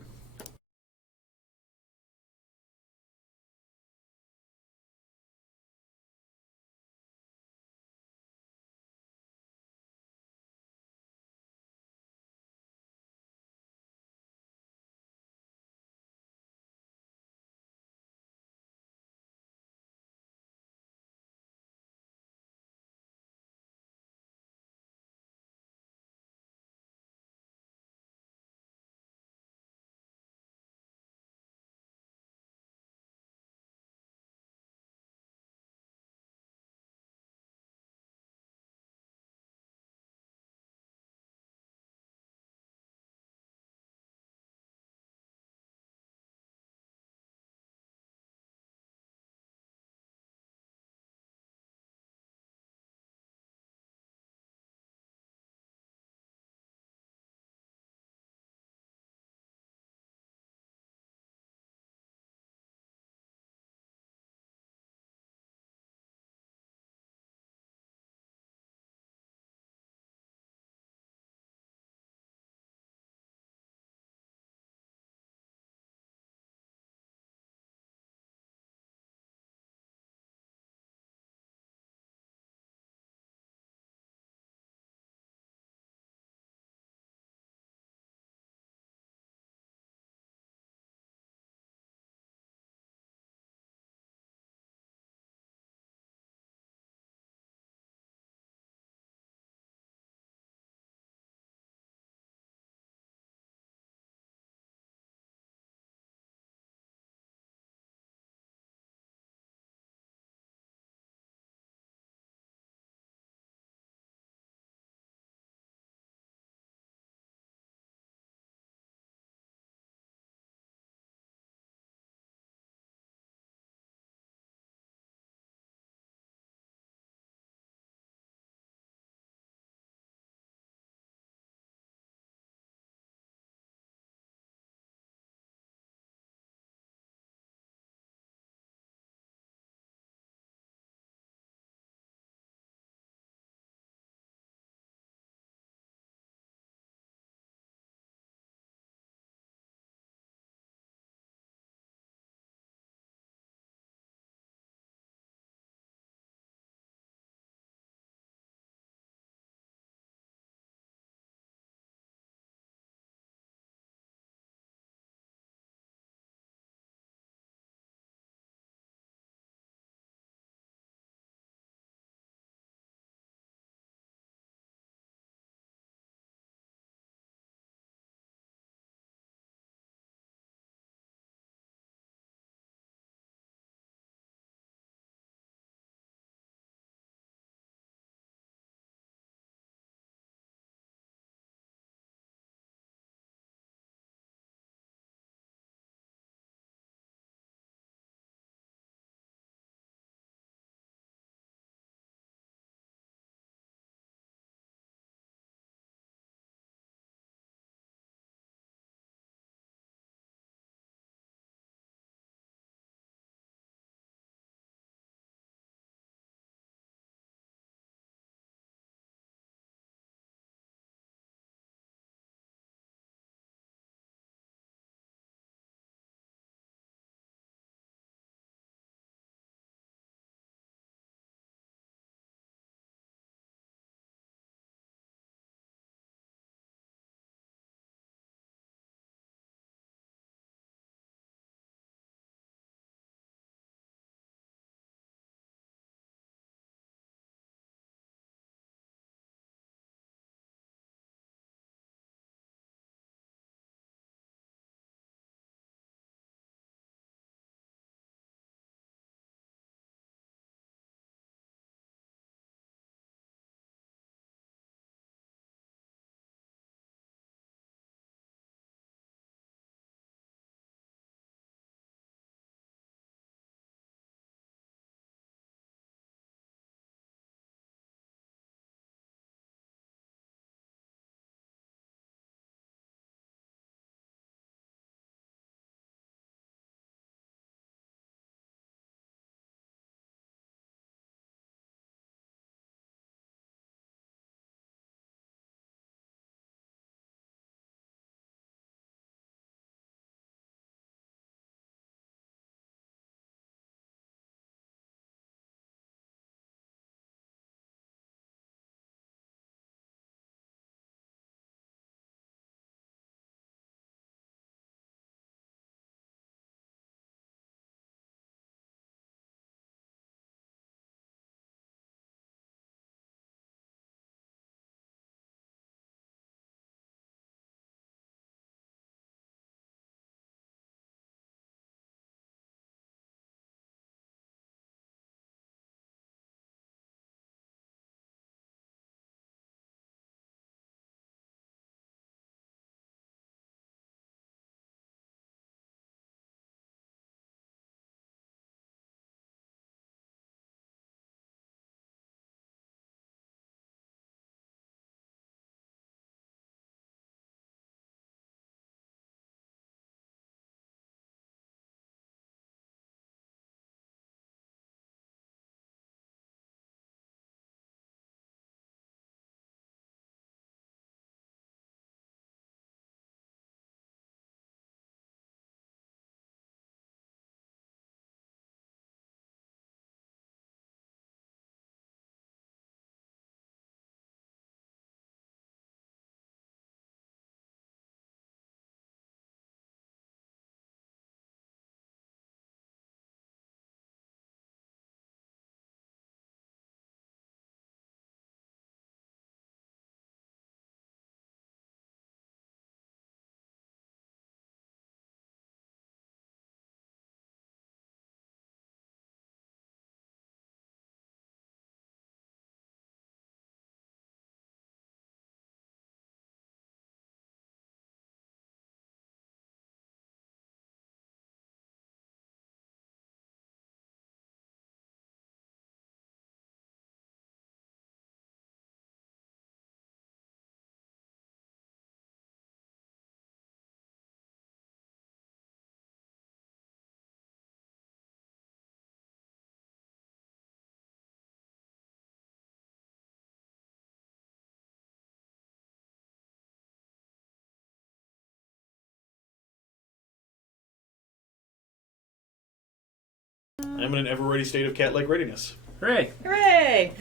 I'm in an ever-ready state of cat-like readiness. Hooray! Hooray!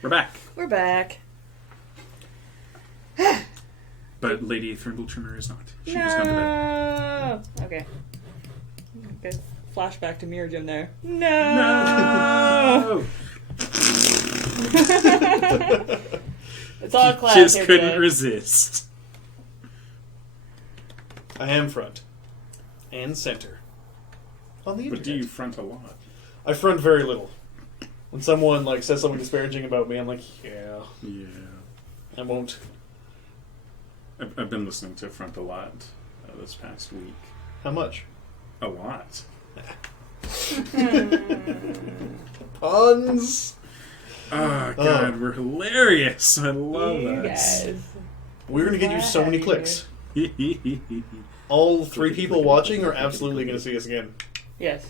We're back. We're back. But Lady Thrimble Trimmer is not. She just gone to bed. No! Okay. Flashback to Mirror Gym there. No! It's all class Just here couldn't today. resist. I am front. And center. On the internet. But do you front a lot? I front very little. When someone says something disparaging about me, I'm like, yeah, Yeah. I won't. I've been listening to Front a lot this past week. How much? A lot. Puns! Oh, God, we're hilarious. I love You that. guys. We're going to get you so many clicks. All 3 people watching are absolutely going to see us again. Yes.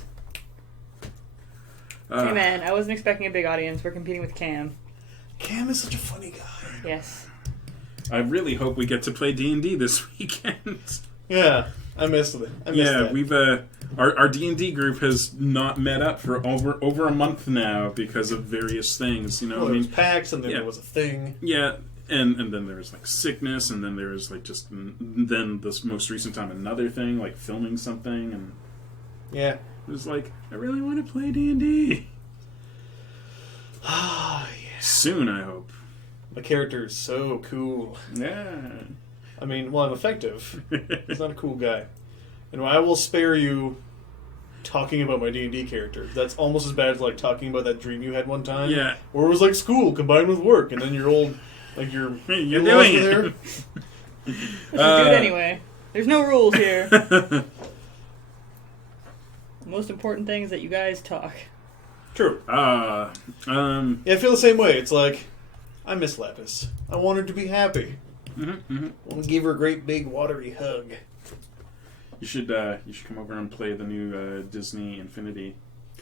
Hey man, I wasn't expecting a big audience. We're competing with Cam. Cam is such a funny guy. Yes. I really hope we get to play D&D this weekend. Yeah, I missed it. That. We've our D&D group has not met up for over a month now because of various things. You know, Well, there was PAX, and then yeah. there was a thing. Yeah, and then there was sickness, and then there was then this most recent time another thing filming something, and Yeah. it was I really want to play D&D. Ah, yeah. Soon, I hope. My character is so cool. Yeah. I mean, well, I'm effective. He's not a cool guy. And I will spare you talking about my D&D character. That's almost as bad as talking about that dream you had one time. Yeah. Where it was school combined with work, and then your old, your You're in-laws doing were there. it. Let's do it anyway. There's no rules here. The most important thing is that you guys talk. True. Yeah, Yeah, I feel the same way. It's I miss Lapis. I want her to be happy. I want to give her a great big watery hug. You should come over and play the new Disney Infinity.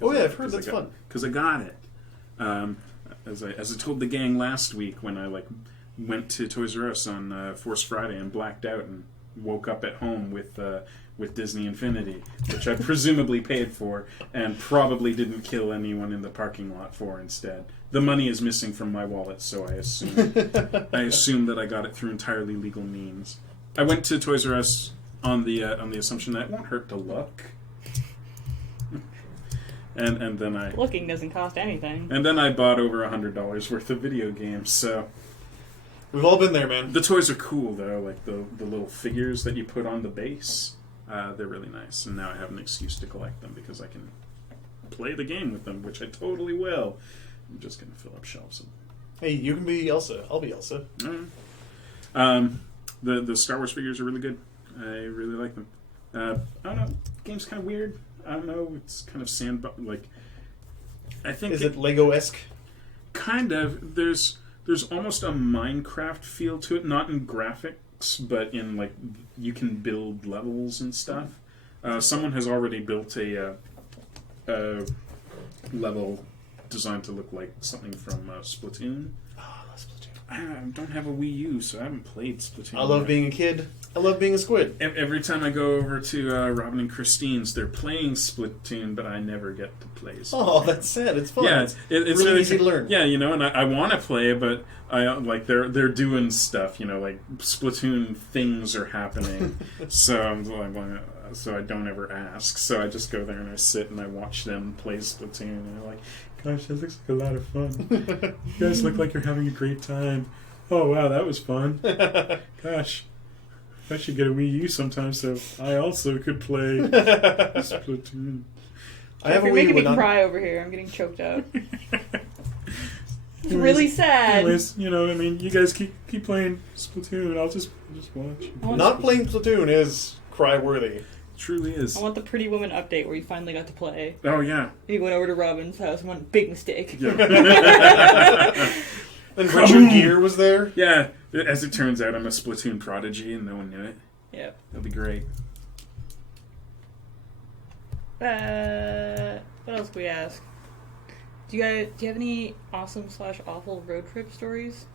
Oh yeah, I've heard that's fun. Because I got it. As I told the gang last week when I went to Toys R Us on Force Friday and blacked out and woke up at home with Disney Infinity, which I presumably paid for and probably didn't kill anyone in the parking lot for instead. The money is missing from my wallet, so I assume that I got it through entirely legal means. I went to Toys R Us on the assumption that it won't hurt to look. And then I Looking doesn't cost anything. and then I bought over $100 worth of video games. So We've all been there, man. the toys are cool though, the little figures that you put on the base. They're really nice, and now I have an excuse to collect them because I can play the game with them, which I totally will. I'm just gonna fill up shelves. Hey, you can be Elsa. I'll be Elsa. The Star Wars figures are really good. I really like them. I don't know. The game's kind of weird. I don't know. It's kind of I think Is it Lego-esque? kind of. There's almost a Minecraft feel to it, not in graphics, but in you can build levels and stuff. Someone has already built a level designed to look like something from Splatoon. Oh, that's Splatoon. I don't have a Wii U, so I haven't played Splatoon. I love being a kid. I love being a squid. Every time I go over to Robin and Christine's, they're playing Splatoon, but I never get to play Splatoon. Oh, that's sad. It's fun. Yeah, it's really easy to learn. Yeah, and I want to play, but I they're doing stuff. Splatoon things are happening, so so I don't ever ask. So I just go there and I sit and I watch them play Splatoon, and I'm like, gosh, that looks like a lot of fun. You guys look like you're having a great time. Oh wow, that was fun. Gosh. I should get a Wii U sometime so I also could play Splatoon. I have a You're Wii U, making me but not- cry over here. I'm getting choked up. It's really sad. Anyways, you guys keep playing Splatoon. I'll just watch. Not playing Splatoon is cry-worthy. It truly is. I want the Pretty Woman update where you finally got to play. Oh yeah. You went over to Robin's house. One big mistake. Yeah. And Richard Gere was there. Yeah. As it turns out, I'm a Splatoon prodigy, and no one knew it. Yep. That'll be great. What else can we ask? Do you have any awesome/awful road trip stories?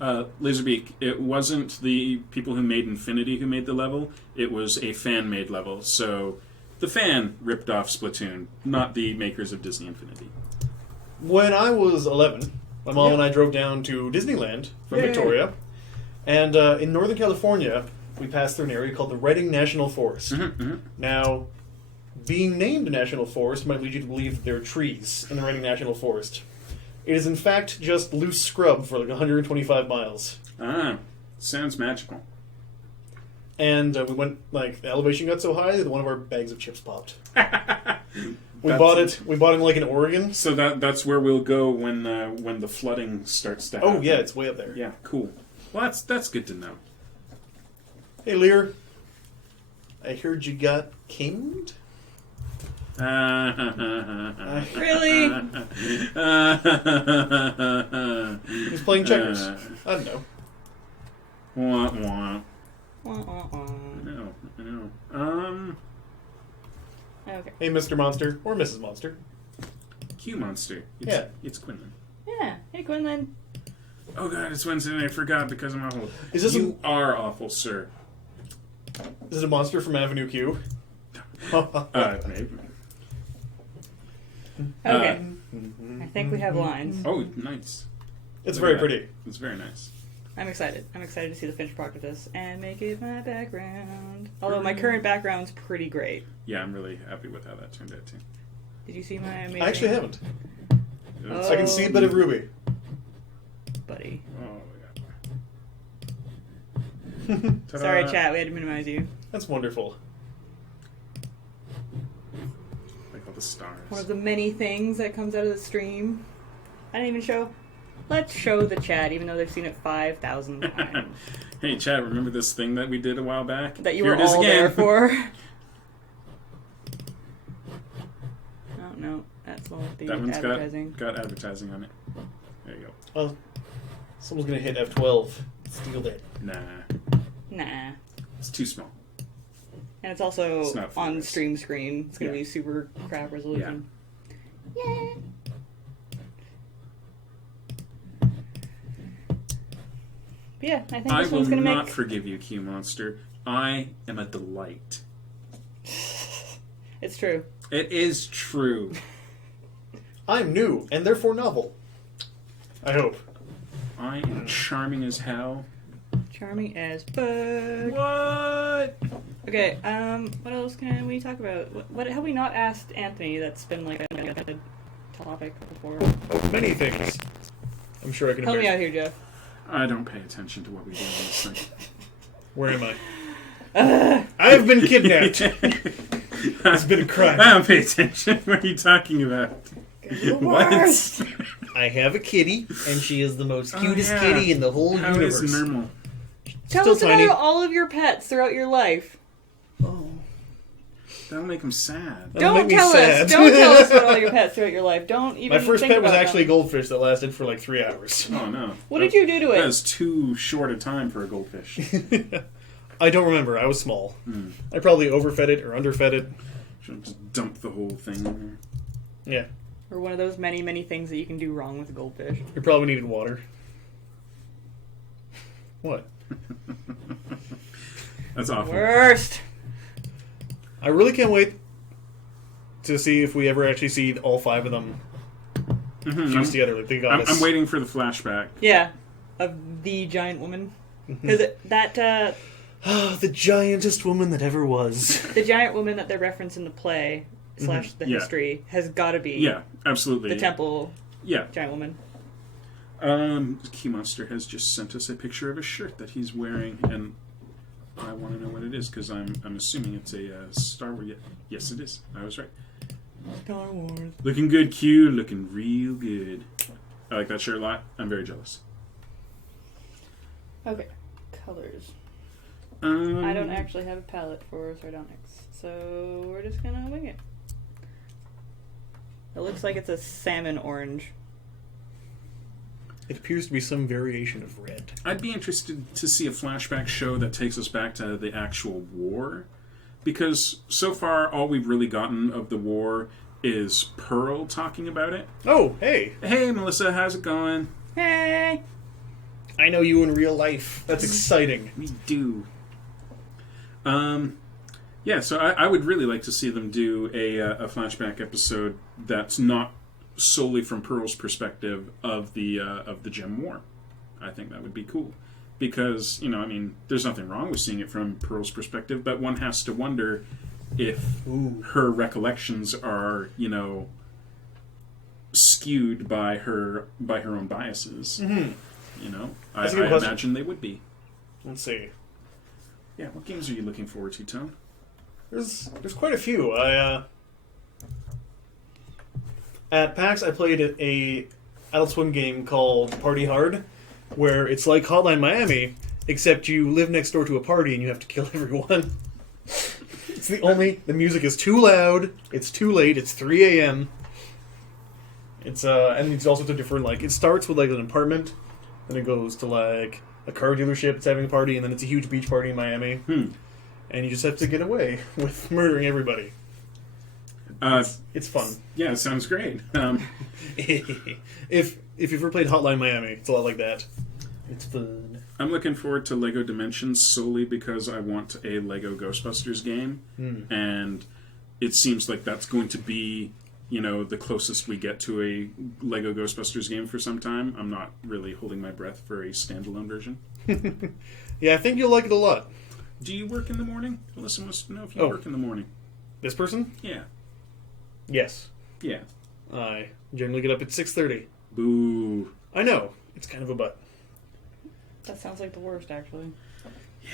Laserbeak, it wasn't the people who made Infinity who made the level. It was a fan-made level. So The fan ripped off Splatoon, not the makers of Disney Infinity. When I was 11, my mom and I drove down to Disneyland from Yay. Victoria, and in Northern California, we passed through an area called the Redding National Forest. Now, being named a national forest might lead you to believe that there are trees in the Redding National Forest. It is in fact just loose scrub for like 125 miles. Ah, sounds magical. And we went, like, the elevation got so high that one of our bags of chips popped. We bought it in, like, in Oregon. So that's where we'll go when the flooding starts to happen. Oh, yeah, it's way up there. Yeah, cool. Well, that's good to know. Hey, Lear. I heard you got kinged? Really? He's playing checkers. I don't know. Wah, wah. Wah, wah, wah. I know. Okay. Hey, Mr. Monster. Or Mrs. Monster. Q Monster. Yeah. It's Quinlan. Yeah. Hey, Quinlan. Oh god, it's Wednesday and I forgot because I'm awful. Is this You are awful, sir. Is it a monster from Avenue Q? Maybe. Okay. I think we have lines. Oh, nice. It's Look very at that. pretty. It's very nice. I'm excited. I'm excited to see the finished product of this and make it my background. Although my current background's pretty great. Yeah, I'm really happy with how that turned out too. Did you see my amazing... I actually haven't. It's- I can see a bit of Ruby. Buddy. Oh, yeah. Ta-da. Sorry, chat. We had to minimize you. That's wonderful. Like all the stars. One of the many things that comes out of the stream. I didn't even show. Let's show the chat, even though they've seen it 5,000 times. Hey, Chad, remember this thing that we did a while back? That you Here were it is all again. there for. Oh, no. That's all the That one's advertising. got advertising on it. There you go. Oh, someone's gonna hit F12. Steal that. Nah. Nah. It's too small. And it's also It's not on focused. stream screen. It's going to Yeah. be super crap resolution. Yeah. But yeah, I think I this will one's going to not make... forgive you, Q Monster. I am a delight. It's true. It is true. I'm new, and therefore novel. I hope. I am charming as hell. Charming as fuck. What? Okay, what else can we talk about? What have we not asked Anthony that's been like a topic before? Oh, many things. I'm sure I can Help me embarrass- out here, Jeff. I don't pay attention to what we do on this thing. Where am I? I've been kidnapped. It's been a crime. I don't pay attention. What are you talking about? Worst. I have a kitty, and she is the most Oh, cutest yeah. kitty in the whole How universe. is normal? Tell Still us tiny. about all of your pets throughout your life. Oh. That'll make him sad. That'll Don't make me tell sad. us. Don't tell us about all your pets throughout your life. Don't even. My first think pet was about actually a them. goldfish that lasted for like 3 hours. Oh no. What did you do to That it? is too short a time for a goldfish. I don't remember. I was small. Mm. I probably overfed it or underfed it. Should just dump the whole thing in Yeah. Or one of those many, many things that you can do wrong with a goldfish. We probably needed water. What? there. That's awful. Worst. I really can't wait to see if we ever actually see all 5 of them Mhm, fused together like the goddess. I'm waiting for the flashback. Yeah, of the giant woman. Because that The giantest woman that ever was. the giant woman that they reference in the play / the Yeah. history has got to be Yeah, absolutely. the temple Yeah. giant woman. Key Monster has just sent us a picture of a shirt that he's wearing, and I want to know what it is because I'm assuming it's a Star Wars. Yes, it is. I was right. Star Wars. Looking good, Q. Looking real good. I like that shirt a lot. I'm very jealous. Okay, colors. I I don't actually have a palette for Sardonyx, so we're just gonna wing it. It looks like it's a salmon orange. It appears to be some variation of red. I'd be interested to see a flashback show that takes us back to the actual war, because so far all we've really gotten of the war is Pearl talking about it. Oh, hey. Hey, Melissa, how's it going? Hey! I know you in real life. That's exciting. We do. Yeah, so I would really like to see them do a flashback episode that's not solely from Pearl's perspective of the Gem War. I think that would be cool. Because, I mean, there's nothing wrong with seeing it from Pearl's perspective, but one has to wonder if her recollections are, skewed by her own biases. Mm-hmm. I imagine they would be. Let's see. Yeah, what games are you looking forward to, Tone? There's quite a few. At PAX, I played a Adult Swim game called Party Hard, where it's like Hotline Miami, except you live next door to a party and you have to kill everyone. It's the music is too loud, it's too late, it's 3 a.m. It's and it's also to different, it starts with an apartment, then it goes to a car dealership, it's having a party, and then it's a huge beach party in Miami. And you just have to get away with murdering everybody. It's fun. Yeah, it sounds great. If you've ever played Hotline Miami, it's a lot like that. It's fun. I'm looking forward to Lego Dimensions solely because I want a Lego Ghostbusters game. And it seems like that's going to be, the closest we get to a Lego Ghostbusters game for some time. I'm not really holding my breath for a standalone version. Yeah, I think you'll like it a lot. Do you work in the morning? Alyssa wants to know if you work in the morning. This person? Yeah. Yes. Yeah. I generally get up at 6:30. Boo. I know. It's kind of a butt. That sounds like the worst, actually. Yeah.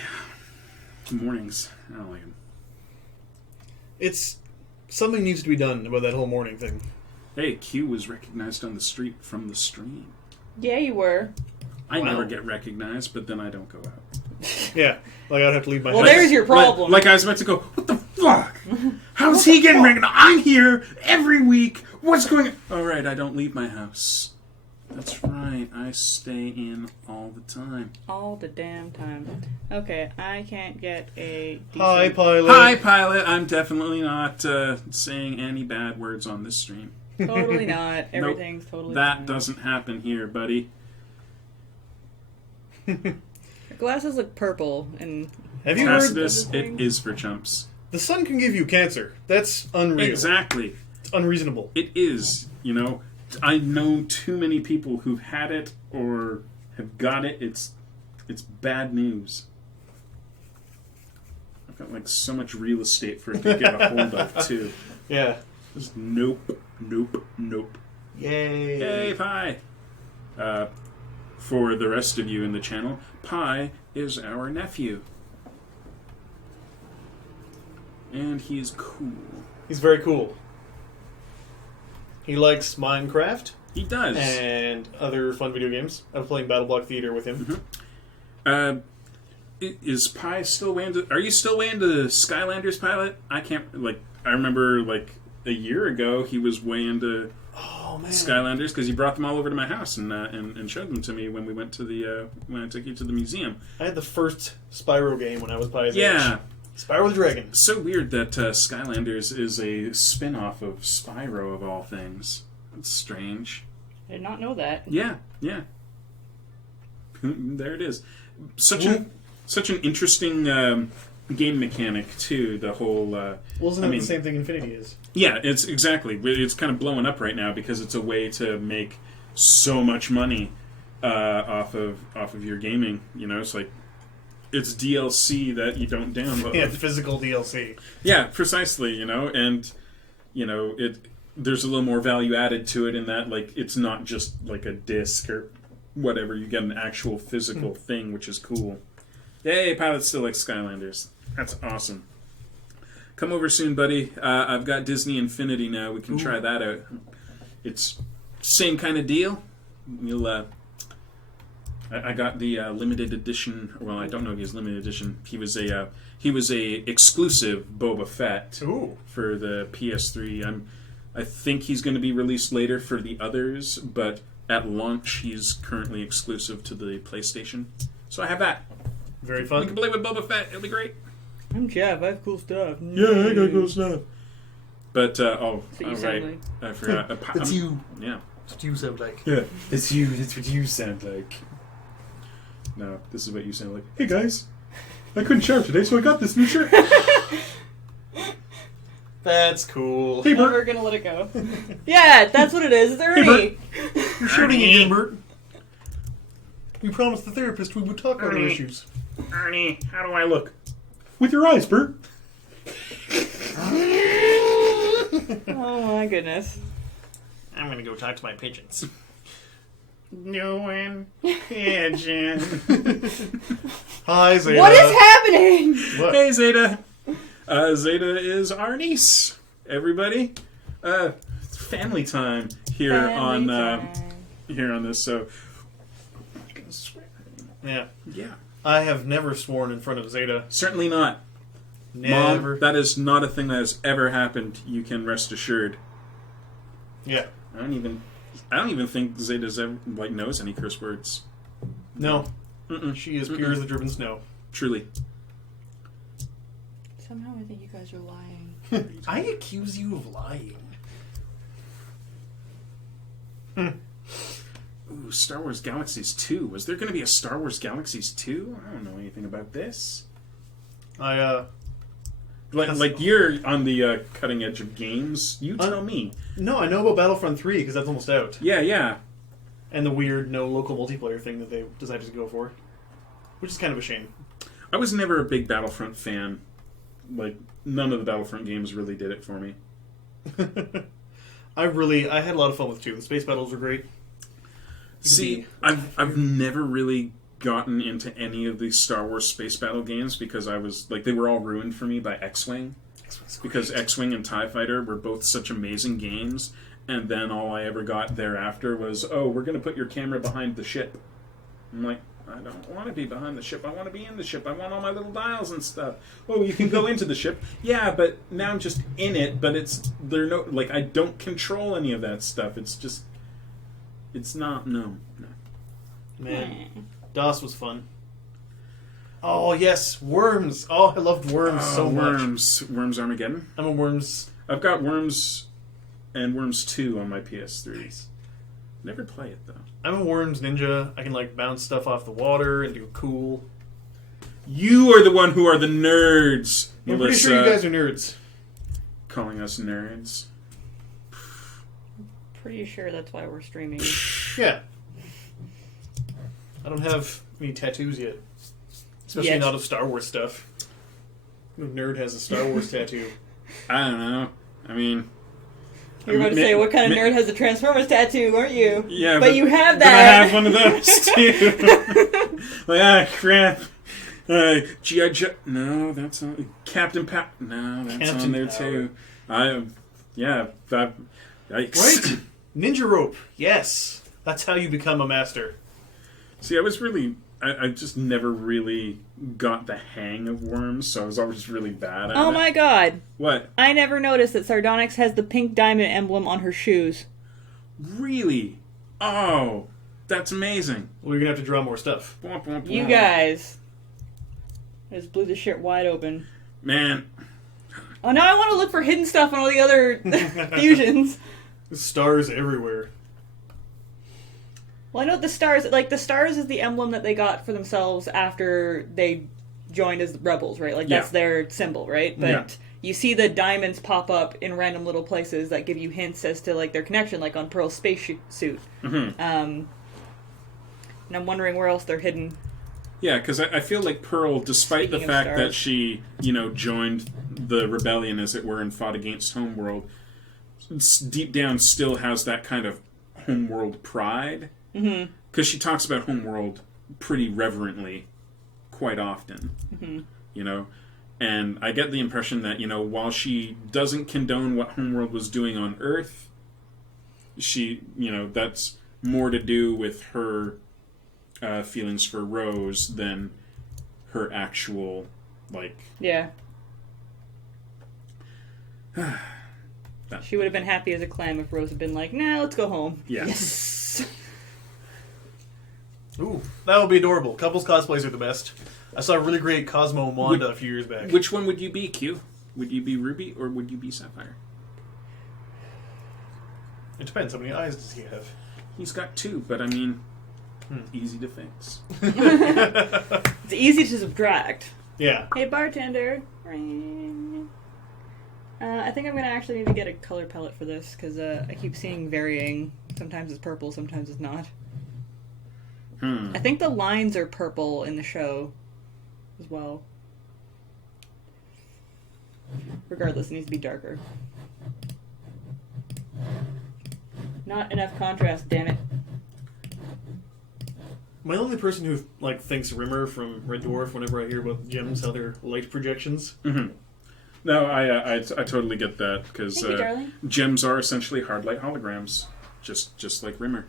Mornings. I don't like them. Something needs to be done about that whole morning thing. Hey, Q was recognized on the street from the stream. Yeah, you were. I never get recognized, but then I don't go out. Yeah, I'd have to leave my house. Well, there's your problem. Like I was about to go, what the fuck? How's he getting recognized? I'm here every week. What's going on? All right, I don't leave my house. That's right. I stay in all the time. All the damn time. Okay, I can't get a decent... Hi, Pilot. Hi, Pilot. I'm definitely not saying any bad words on this stream. Totally not. Everything's totally That fine. doesn't happen here, buddy. Glasses look purple, and... Have you heard... Tacitus, it is for chumps. The sun can give you cancer. That's unreal. Exactly. It's unreasonable. It is, I know too many people who've had it or have got it. It's bad news. I've got so much real estate for it to get a hold of too. Yeah. Just nope. Yay. Yay, Pie. For the rest of you in the channel, Pie is our nephew. And he's cool. He's very cool. He likes Minecraft. He does. And other fun video games. I'm playing Battle Block Theater with him. Mm-hmm. Is Pie still way into... Are you way into Skylanders, Pilot? I can't... I remember, a year ago, he was way into... Oh, man. Skylanders, because he brought them all over to my house and showed them to me when we went to when I took you to the museum. I had the first Spyro game when I was Pie's age. Yeah. Spyro the Dragon. So weird that Skylanders is a spin-off of Spyro, of all things. That's strange. I did not know that. Yeah. There it is. Such an interesting game mechanic, too, the whole... Wasn't it the same thing Infinity is? Yeah, it's exactly. It's kind of blowing up right now because it's a way to make so much money off of your gaming. It's it's DLC that you don't download. Yeah, physical DLC. Yeah, precisely. And there's a little more value added to it in that it's not just a disc or whatever. You get an actual physical thing, which is cool. Yay, Pilot still likes Skylanders. That's awesome. Come over soon, buddy. I've got Disney Infinity now. We can try that out. It's same kind of deal. You'll. I got the limited edition. Well, I don't know if he's limited edition. He was a exclusive Boba Fett for the PS3. I think he's going to be released later for the others, but at launch he's currently exclusive to the PlayStation. So I have that. Very fun. We can play with Boba Fett. It'll be great. I'm Geoff. I have cool stuff. Yeah, I got cool stuff. But That's what you sound like. I forgot. That's you. Yeah. That's what you sound like. Yeah, it's you. That's what you sound like. No, this is what you sound like. Hey guys, I couldn't shower today, so I got this new shirt. That's cool. Hey, Bert. We're gonna let it go. Yeah, that's what it is. It's Ernie. You're shouting again, Bert. We promised the therapist we would talk about our issues. Ernie, how do I look? With your eyes, Bert. Oh my goodness. I'm gonna go talk to my pigeons. Doing pigeon. Hi, Zeta. What is happening? What? Hey, Zeta. Zeta is our niece. Everybody, family time here here on this. So, Yeah. yeah, I have never sworn in front of Zeta. certainly not. Never. Mom, that is not a thing that has ever happened. You can rest assured. Yeah. I don't even think Zeta's ever knows any curse words. No. Mm-mm. She is pure as the driven snow. Truly. Somehow I think you guys are lying. I accuse you of lying. Ooh, Star Wars Galaxies 2. Was there going to be a Star Wars Galaxies 2? I don't know anything about this. Like you're on the cutting edge of games. You tell me. No, I know about Battlefront 3 because that's almost out. Yeah. And the weird no local multiplayer thing that they decided to go for. Which is kind of a shame. I was never a big Battlefront fan. Like, none of the Battlefront games really did it for me. I had a lot of fun with 2. The space battles were great. See, I've never really gotten into any of these Star Wars space battle games because I was like, they were all ruined for me by X-Wing. Because X-Wing and TIE Fighter were both such amazing games, and then all I ever got thereafter was, oh, we're going to put your camera behind the ship. I'm like, I don't want to be behind the ship. I want to be in the ship. I want all my little dials and stuff. Oh, you can go into the ship. Yeah, but now I'm just in it, but I don't control any of that stuff. It's not, no. Man, DOS was fun. Oh, yes, Worms. Oh, I loved Worms so much. Worms Armageddon. I'm a Worms. I've got Worms and Worms 2 on my PS3. Nice. Never play it, though. I'm a Worms ninja. I can, bounce stuff off the water and do cool. You are the one who are the nerds, I'm Melissa. pretty sure you guys are nerds. Calling us nerds. Pretty sure that's why we're streaming. Yeah. I don't have any tattoos yet. Especially Yet. not of Star Wars stuff. No nerd has a Star Wars tattoo. I don't know. I mean... You were about to say, what kind of nerd has a Transformers tattoo, aren't you? Yeah, but you have But I that. have one of those, too. Crap. G.I. Joe... No, that's on... Captain No, that's Captain on there, Power. too. Right? Ninja rope. Yes. That's how you become a master. See, I just never really got the hang of Worms, so I was always really bad at it. Oh my god. What? I never noticed that Sardonyx has the pink diamond emblem on her shoes. Really? Oh, that's amazing. Well, you're going to have to draw more stuff. Bwomp, bwomp, You bwomp. guys. I just blew the shit wide open. Man, Oh, now I want to look for hidden stuff on all the other fusions. There's stars everywhere. Well, I know the stars, the stars is the emblem that they got for themselves after they joined as the rebels, right? That's their symbol, right? But Yeah. you see the diamonds pop up in random little places that give you hints as to, their connection, like on Pearl's space suit. Mm-hmm. And I'm wondering where else they're hidden. Yeah, because I feel like Pearl, despite Speaking the of fact stars. that she, joined the rebellion, as it were, and fought against Homeworld, deep down still has that kind of Homeworld pride. Mm-hmm. Because she talks about Homeworld pretty reverently quite often. Mm-hmm. And I get the impression that, while she doesn't condone what Homeworld was doing on Earth, she, that's more to do with her feelings for Rose than her actual, Yeah. that, She would have been happy as a clam if Rose had been like, nah, let's go home. Yeah. Yes. Ooh, that would be adorable. Couples cosplays are the best. I saw a really great Cosmo and Wanda a few years back. Which one would you be, Q? Would you be Ruby or would you be Sapphire? It depends. How many eyes does he have? He's got 2, but I mean, easy to fix. It's easy to subtract. Yeah. Hey, bartender. I think I'm gonna actually need to get a color palette for this, because I keep seeing varying. Sometimes it's purple, sometimes it's not. I think the lines are purple in the show as well. Regardless, it needs to be darker. Not enough contrast, damn it. Am I the only person who thinks Rimmer from Red Dwarf whenever I hear about gems, how they're light projections? Mm-hmm. No, I totally get that, because gems are essentially hard light holograms, just like Rimmer.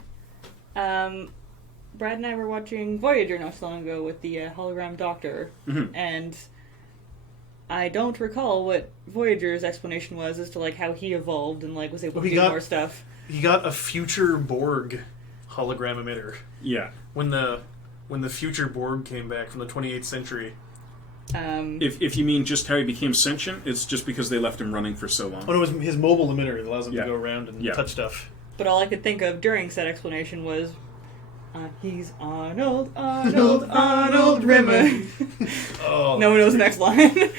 Brad and I were watching Voyager not so long ago with the hologram doctor, and I don't recall what Voyager's explanation was as to how he evolved and was able to do more stuff. He got a future Borg hologram emitter. Yeah. When the future Borg came back from the 28th century. If you mean just how he became sentient, it's just because they left him running for so long. Oh, no, it was his mobile emitter that allows him to go around and touch stuff. But all I could think of during said explanation was, he's Arnold Rimmer. Oh, no one knows the next line.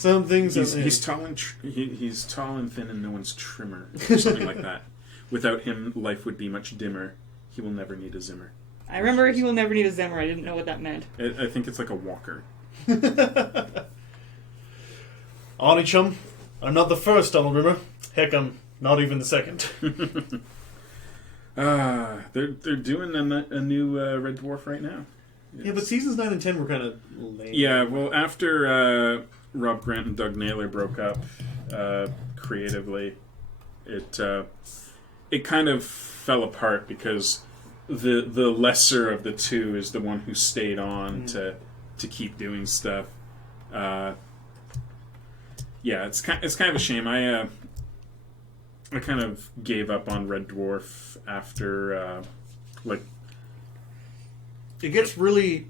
He's tall and he's tall and thin, and no one's trimmer, or something like that. Without him, life would be much dimmer. He will never need a Zimmer. I remember he will never need a Zimmer. I didn't know what that meant. I think it's like a walker. Arnie chum, I'm not the first Arnold Rimmer. Heck, I'm not even the second. They're doing a new Red Dwarf right now. Yes. Yeah, but seasons 9 and 10 were kind of lame. Yeah, well, after Rob Grant and Doug Naylor broke up creatively, it kind of fell apart because the lesser of the two is the one who stayed on to keep doing stuff. Yeah, it's kind of a shame. I kind of gave up on Red Dwarf after it gets really.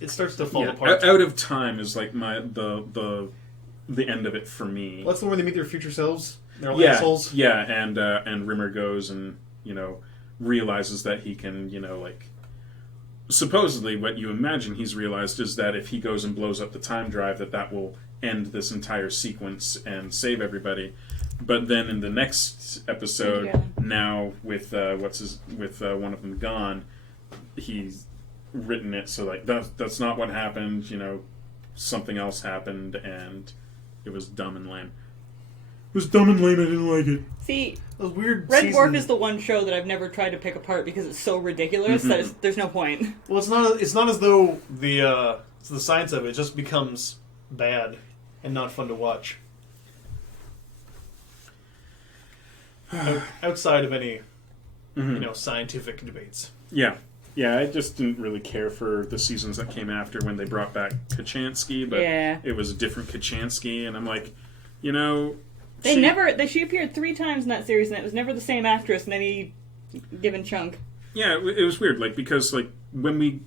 It starts to fall apart. Out of Time is the end of it for me. Well, that's the one where they meet their future selves. They're all assholes. Yeah, and Rimmer goes and realizes that he can supposedly what you imagine he's realized is that if he goes and blows up the time drive that will end this entire sequence and save everybody. But then in the next episode, now with one of them gone, he's written it so that's not what happened. Something else happened, and it was dumb and lame. It was dumb and lame. I didn't like it. See, those weird. Red Dwarf is the one show that I've never tried to pick apart because it's so ridiculous that there's no point. Well, it's not as though the science of it just becomes bad and not fun to watch. Outside of any, scientific debates. Yeah, I just didn't really care for the seasons that came after when they brought back Kachansky, but it was a different Kachansky, and I'm like, she appeared 3 times in that series, and it was never the same actress in any given chunk. Yeah, it was weird, because when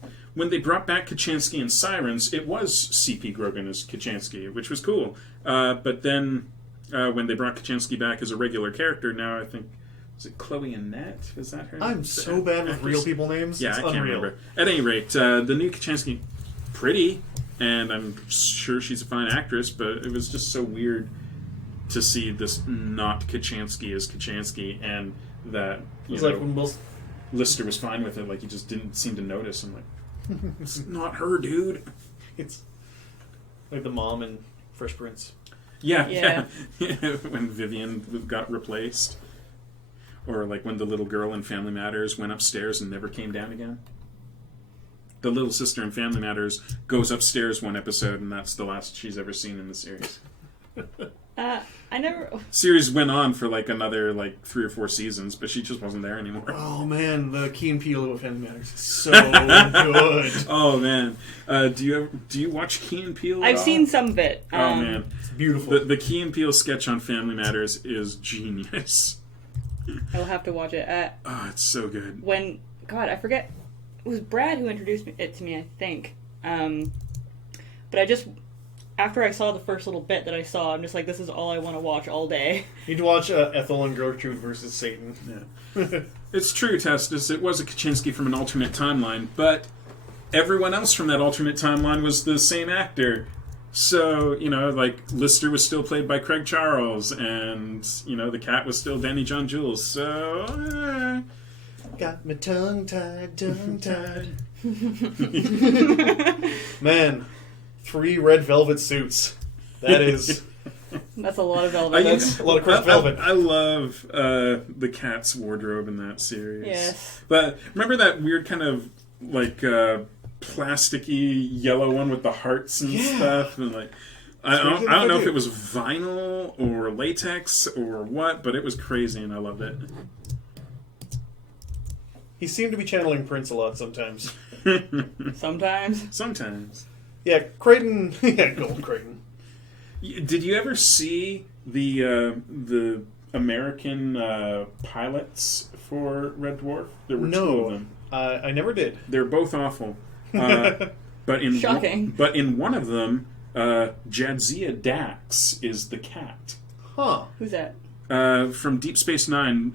they brought back Kachansky and Sirens, it was C.P. Grogan as Kachansky, which was cool. But then when they brought Kachansky back as a regular character, now I think, is it Chloe Annette? Is that her name? I'm so bad with real people names. Yeah, it's I can't unreal. remember. At any rate, the new Kachansky, pretty, and I'm sure she's a fine actress, but it was just so weird to see this not Kachansky as Kachansky, and that when Lister was fine with it, he just didn't seem to notice. I'm like, it's not her, dude. It's like the mom in Fresh Prince. Yeah. When Vivian got replaced. Or when the little girl in Family Matters went upstairs and never came down again. The little sister in Family Matters goes upstairs one episode, and that's the last she's ever seen in the series. I never... Series went on for another 3 or 4 seasons, but she just wasn't there anymore. Oh man, the Key and Peele of Family Matters is so good. Oh man, do you watch Key and Peele? I've seen some of it. Oh man, it's beautiful. The Key and Peele sketch on Family Matters is genius. I'll have to watch it. It's so good. God, I forget. It was Brad who introduced it to me, I think. But I just... After I saw the first little bit that I saw, I'm just like, this is all I want to watch all day. You need to watch Ethel and Gertrude versus Satan. Yeah. It's true, Testis. It was a Kaczynski from an alternate timeline, but everyone else from that alternate timeline was the same actor. So, like, Lister was still played by Craig Charles, and, the cat was still Danny John Jules, so... Got me tongue-tied. Man, 3 red velvet suits. That is... That's a lot of velvet. That's a lot of crushed velvet. I love the cat's wardrobe in that series. Yes. But remember that weird kind of, like, plasticky yellow one with the hearts and stuff? And, like... I don't know if it was vinyl or latex or what, but it was crazy and I loved it. He seemed to be channeling Prince a lot sometimes. Sometimes. Yeah, Creighton. Yeah, Gold Creighton. Did you ever see the American pilots for Red Dwarf? There were 2 of them. I never did. They're both awful. But in Shocking. But in one of them, Jadzia Dax is the cat. Huh. Who's that? From Deep Space Nine,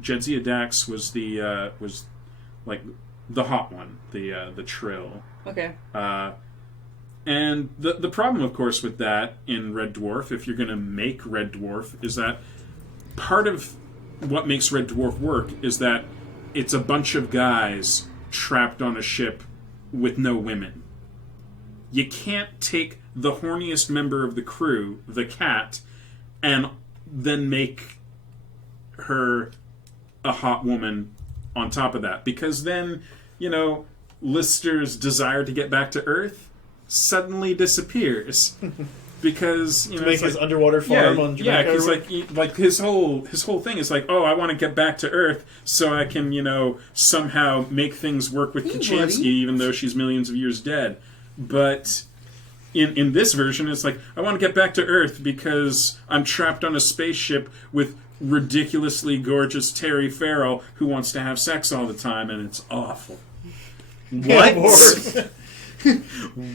Jadzia Dax was the hot one, the Trill. Okay. And the problem, of course, with that in Red Dwarf, if you're going to make Red Dwarf, is that part of what makes Red Dwarf work is that it's a bunch of guys trapped on a ship with no women. You can't take the horniest member of the crew, the cat, and then make her a hot woman on top of that. Because then, Lister's desire to get back to Earth suddenly disappears. Because, to make his underwater farm on Jamaica. Yeah, because his whole thing is like, I want to get back to Earth so I can, somehow make things work with Kaczynski, even though she's millions of years dead. But in this version, it's like, I want to get back to Earth because I'm trapped on a spaceship with ridiculously gorgeous Terry Farrell who wants to have sex all the time, and it's awful. What?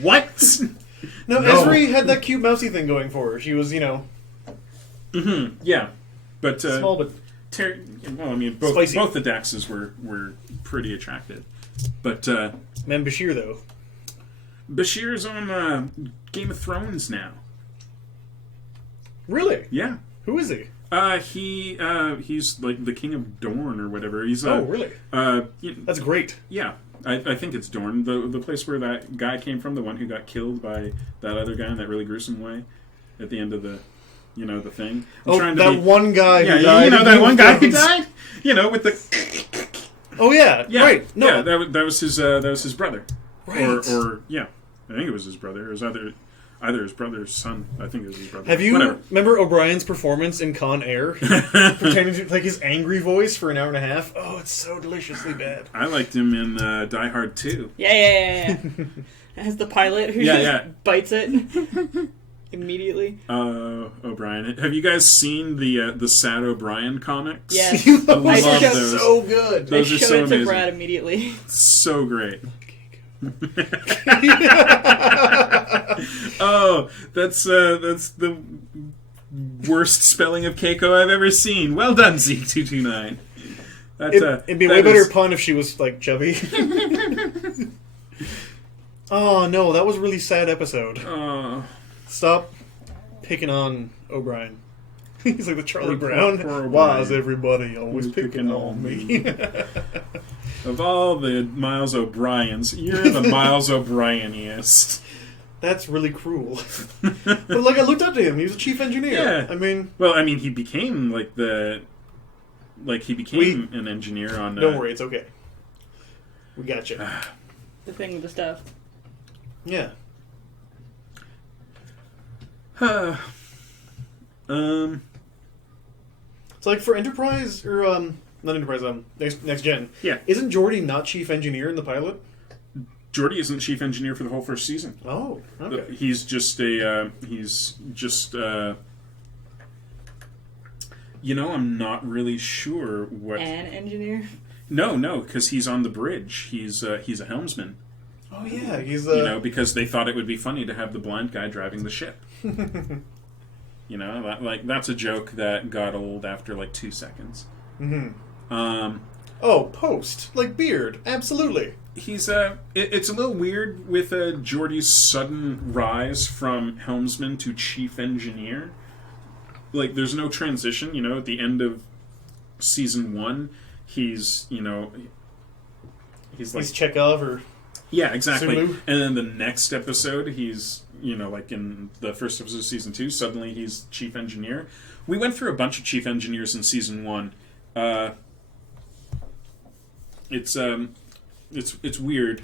What? No, Esri had that cute mousy thing going for her. She was, Mm-hmm. Yeah. But small but both the Daxes were pretty attractive. But Man, Bashir though. Bashir's on Game of Thrones now. Really? Yeah. Who is he? He's like the King of Dorne or whatever. He's really? That's great. Yeah. I think it's Dorne, the place where that guy came from, the one who got killed by that other guy in that really gruesome way at the end of the the thing. One guy who died. That one guy who died? With the... Oh, yeah. Right. No. Yeah, that was his brother. Right. Or I think it was his brother. It was either his brother's son. I think it was his brother. Have you remember O'Brien's performance in Con Air? Pretending to his angry voice for an hour and a half? Oh, it's so deliciously bad. I liked him in Die Hard 2. Yeah. As the pilot who just bites it immediately. O'Brien. Have you guys seen the Sad O'Brien comics? Yes. I love those. So good. Those I are showed so it to amazing. Brad immediately. So great. Oh, that's the worst spelling of Keiko I've ever seen. Well done, Zeke229. It'd be a way better pun if she was like chubby. Oh no, that was a really sad episode. Stop picking on O'Brien. He's like the Charlie Brown. Why is everybody always picking on me? Of all the Miles O'Briens, you're the Miles O'Brieniest. That's really cruel. But I looked up to him. He was a chief engineer. Yeah. He became an engineer on. Don't worry, it's okay. We got you. The thing with the stuff. Yeah. It's like for Enterprise or not Enterprise. Next Gen. Yeah. Isn't Geordi not chief engineer in the pilot? Geordi isn't chief engineer for the whole first season. Oh, okay. He's just I'm not really sure what. An engineer? No, because he's on the bridge. He's a helmsman. Oh yeah, he's because they thought it would be funny to have the blind guy driving the ship. That's a joke that got old after 2 seconds. Mm-hmm. Oh, Post. Like Beard. Absolutely. He's it's a little weird with Geordi's sudden rise from helmsman to chief engineer. Like, there's no transition, you know, at the end of season 1, he's Chekhov or... Yeah, exactly. Sulu. And then the next episode, he's, like in the first episode of season 2, suddenly he's chief engineer. We went through a bunch of chief engineers in season 1. It's weird.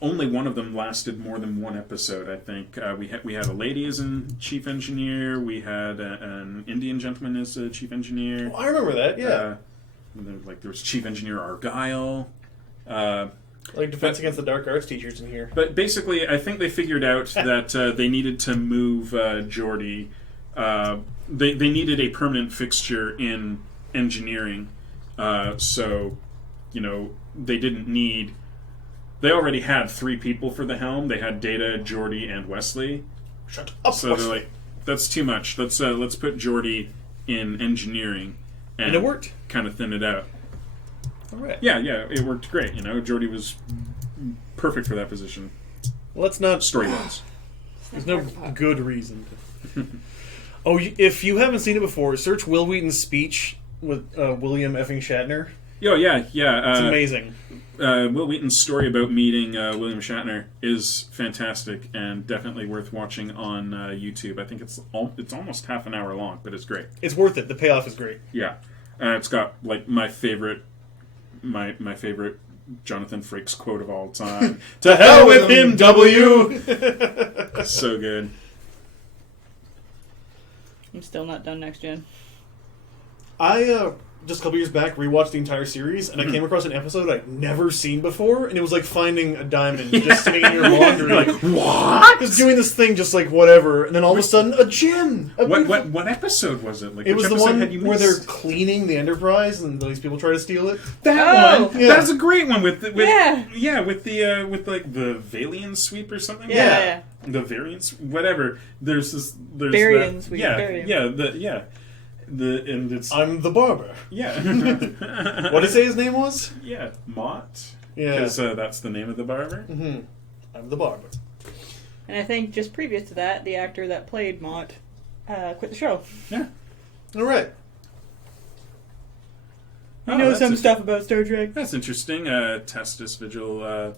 Only one of them lasted more than one episode, I think. We had a lady as a chief engineer. We had an Indian gentleman as a chief engineer. Oh, I remember that, yeah. There was Chief Engineer Argyle. Like Defense Against the Dark Arts teachers in here. But basically, I think they figured out that they needed to move Geordi. They needed a permanent fixture in engineering. So, they didn't need... They already had 3 people for the helm. They had Data, Geordi, and Wesley. Shut up, So they're like, that's too much. Let's put Geordi in engineering. And it worked. Kind of thin it out. All right. Yeah, it worked great. Geordi was perfect for that position. Let's not... Story-wise. There's no good reason to... if you haven't seen it before, search Will Wheaton's speech with William effing Shatner. Oh, yeah. It's amazing. Will Wheaton's story about meeting William Shatner is fantastic and definitely worth watching on YouTube. I think it's almost half an hour long, but it's great. It's worth it. The payoff is great. Yeah. It's got, my favorite Jonathan Frakes quote of all time. To hell with him, W! So good. I'm still not done next gen. I, just a couple years back, rewatched the entire series, and I came across an episode I'd never seen before, and it was like finding a diamond just sitting in your laundry. Like, what? Just doing this thing, just like whatever, and then all of a sudden, a gem! What episode was it? Like, it was the one where they're missed? cleaning the Enterprise, and these people try to steal it. That one! Yeah. That's a great one with the Valian sweep or something. Yeah. The variance, whatever. There's Varian sweep. And it's I'm the barber. yeah. What did he say his name was? Yeah, Mott. Yeah. Because that's the name of the barber. Mm-hmm. I'm the barber. And I think just previous to that, the actor that played Mott quit the show. Yeah. All right. He knows some stuff about Star Trek. That's interesting. Tacitus Vigil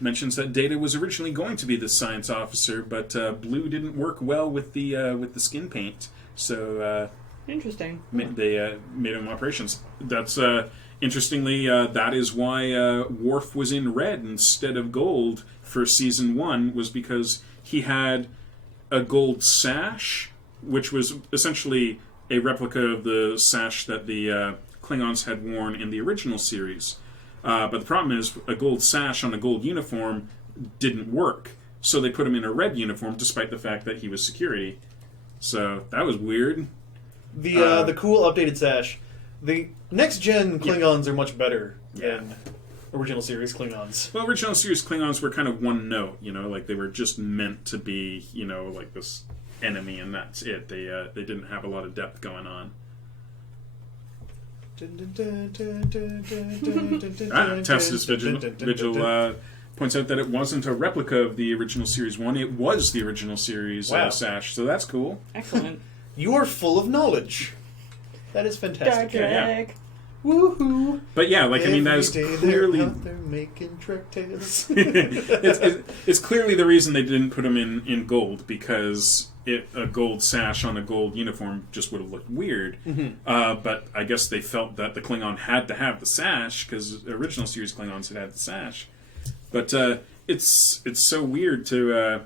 mentions that Data was originally going to be the science officer, but blue didn't work well with the skin paint, so Interesting. they made him operations. That's interestingly that is why Worf was in red instead of gold for season 1, was because he had a gold sash, which was essentially a replica of the sash that the Klingons had worn in the original series. But the problem is, a gold sash on a gold uniform didn't work. So they put him in a red uniform, despite the fact that he was security. So that was weird. The cool updated sash. The next gen Klingons are much better than original series Klingons. Well, original series Klingons were kind of one note, like they were just meant to be, like this enemy, and that's it. They didn't have a lot of depth going on. Tacitus Vigil points out that it wasn't a replica of the original Series 1, it was the original series sash, so that's cool. Excellent. You are full of knowledge. That is fantastic. Star Trek. Woohoo! But yeah, that is clearly... They're making Trek tales. it's clearly the reason they didn't put him in gold, because a gold sash on a gold uniform just would have looked weird. Mm-hmm. But I guess they felt that the Klingon had to have the sash, because original series Klingons had the sash. But it's so weird to...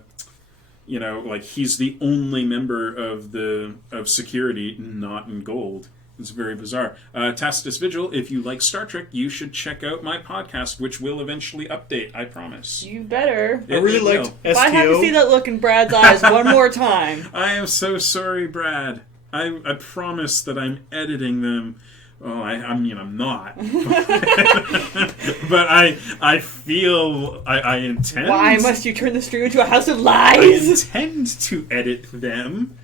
he's the only member of security not in gold. It's very bizarre. Tacitus Vigil, if you like Star Trek, you should check out my podcast, which will eventually update, I promise. You better. I really liked STO. If I have to see that look in Brad's eyes one more time. I am so sorry, Brad. I promise that I'm editing them. Oh, I mean, I'm not. But I feel, I intend... Why must you turn the stream into a house of I lies? intend to edit them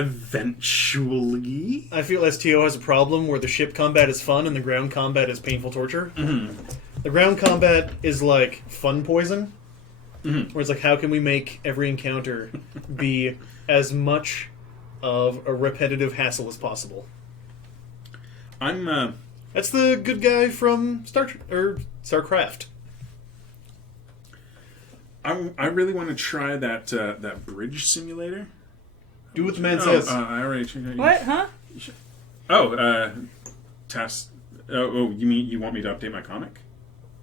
Eventually. I feel STO has a problem where the ship combat is fun and the ground combat is painful torture. Mm-hmm. The ground combat is like fun poison, Mm-hmm. where it's like, how can we make every encounter be as much of a repetitive hassle as possible? That's the good guy from StarCraft. I really want to try that bridge simulator. Do what the man says. I already. What? Huh? Task. Oh, you mean you want me to update my comic?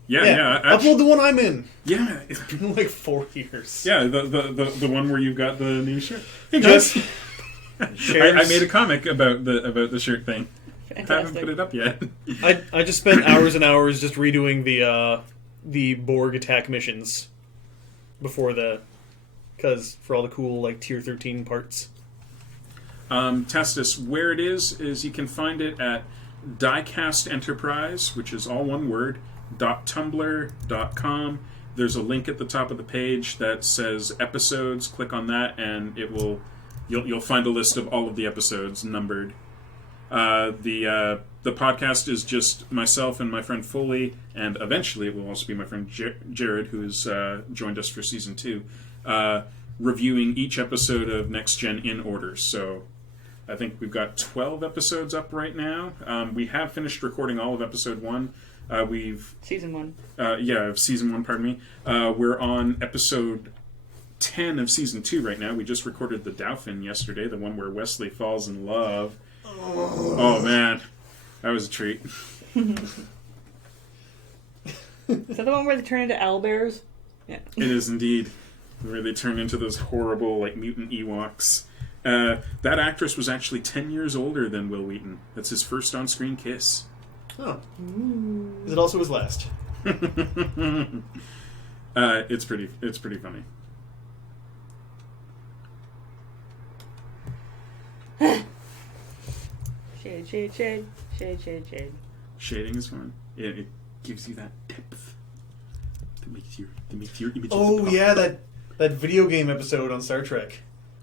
Yeah. Upload the one I'm in. Yeah. It's been like 4 years. Yeah, the one where you've got the new shirt. Hey Just guys, I made a comic about the shirt thing. Fantastic. I haven't put it up yet. I just spent hours and hours just redoing the Borg attack missions before because for all the cool like tier 13 parts. Testis, where it is you can find it at Diecast Enterprise, which is all one word, .tumblr.com. There's a link at the top of the page that says episodes. Click on that, and you'll find a list of all of the episodes numbered. The podcast is just myself and my friend Foley, and eventually it will also be my friend Jared, who has joined us for season 2, reviewing each episode of Next Gen in order. So I think we've got 12 episodes up right now. We have finished recording all of episode 1. Season 1. Of season 1, pardon me. We're on episode 10 of season 2 right now. We just recorded the Dauphin yesterday, the one where Wesley falls in love. Oh man, that was a treat. Is that the one where they turn into owlbears? Yeah. It is indeed. Where they turn into those horrible, like, mutant Ewoks. That actress was actually 10 years older than Will Wheaton. That's his first on-screen kiss. Oh. Is it also his last? It's pretty funny. Shade. Shading is fun. It gives you that depth. That makes your images. Oh yeah, that video game episode on Star Trek.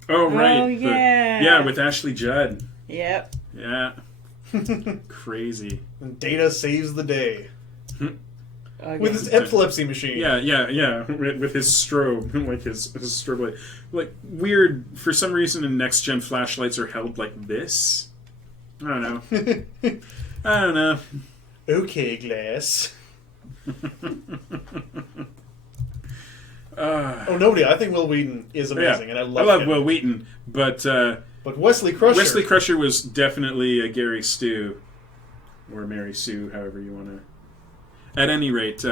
Oh right. Oh yeah. With Ashley Judd. Yep. Yeah. Crazy. And Data saves the day. Okay. With his epilepsy machine. Yeah. With his strobe, like his strobe light. Like weird. For some reason, in next gen flashlights are held like this. I don't know. Okay, Glass. Nobody. I think Will Wheaton is amazing, and I love him. Will Wheaton, but Wesley Crusher. Wesley Crusher was definitely a Gary Stu, or Mary Sue, however you want to. At any rate,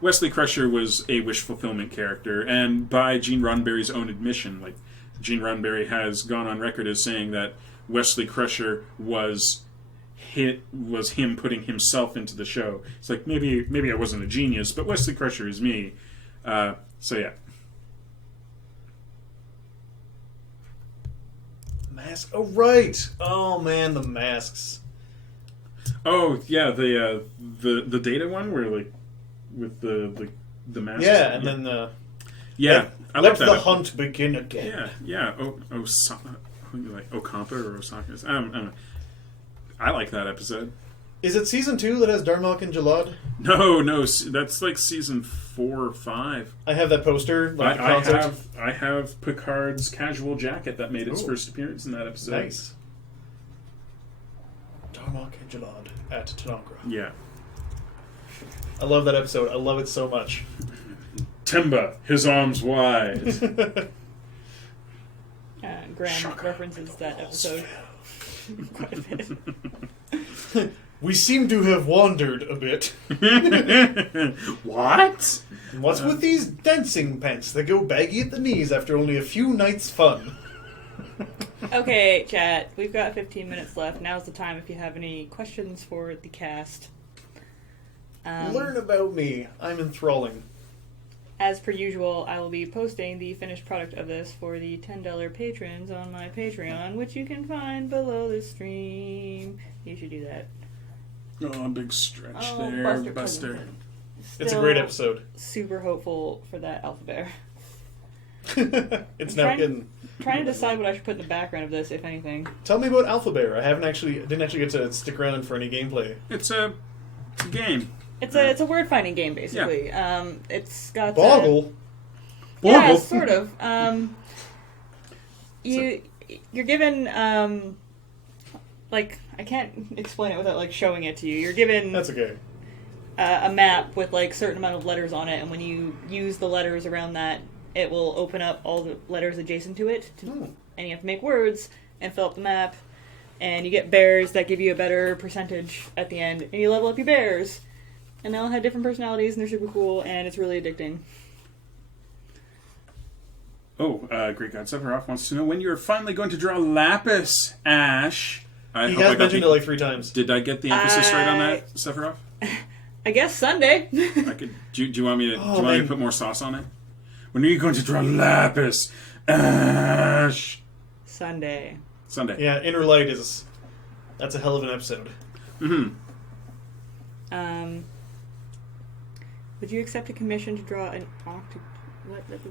Wesley Crusher was a wish fulfillment character, and by Gene Roddenberry's own admission, like Gene Roddenberry has gone on record as saying that Wesley Crusher was him putting himself into the show. It's like maybe I wasn't a genius, but Wesley Crusher is me. So yeah. Mask. Oh right. Oh man, the masks. Oh yeah, the Data one where like with the masks. Yeah, and then the I love that. Let the hunt begin again. Yeah. Like Okampa or Osaka. I don't know. I like that episode. Is it season 2 that has Darmok and Jalad? No, that's like season 4 or 5. I have that poster. Like I have Picard's casual jacket that made its first appearance in that episode. Nice. Darmok and Jalad at Tanagra. Yeah. I love that episode. I love it so much. Timba, his arms wide. Graham references that episode quite a bit. We seem to have wandered a bit. What? What's with these dancing pants that go baggy at the knees after only a few nights' fun? Okay, chat. We've got 15 minutes left. Now's the time if you have any questions for the cast. Learn about me. I'm enthralling. As per usual, I will be posting the finished product of this for the $10 patrons on my Patreon, which you can find below the stream. You should do that. Oh, big stretch there, Buster. It's a great episode. Super hopeful for that alpha bear. It's now getting... Trying to decide what I should put in the background of this, if anything. Tell me about Alpha Bear. I didn't actually get to stick around for any gameplay. It's a game. It's a word finding game, basically. Yeah. It's got Boggle. Yeah, Boggle. sort of. You're given like, I can't explain it without like showing it to you. You're given That's okay. A map with like certain amount of letters on it, and when you use the letters around that, it will open up all the letters adjacent to it, and you have to make words and fill up the map, and you get bears that give you a better percentage at the end, and you level up your bears, and they all have different personalities, and they're super cool, and it's really addicting. Oh, Great God Sephiroth wants to know when you're finally going to draw Lapis, Ash. He has mentioned it like 3 times. Did I get the emphasis right on that, Sephiroth? I guess Sunday. Do you want me to put more sauce on it? When are you going to draw Lapis, Ash? Sunday. Yeah, Inner Light that's a hell of an episode. Mm-hmm. Would you accept a commission to draw an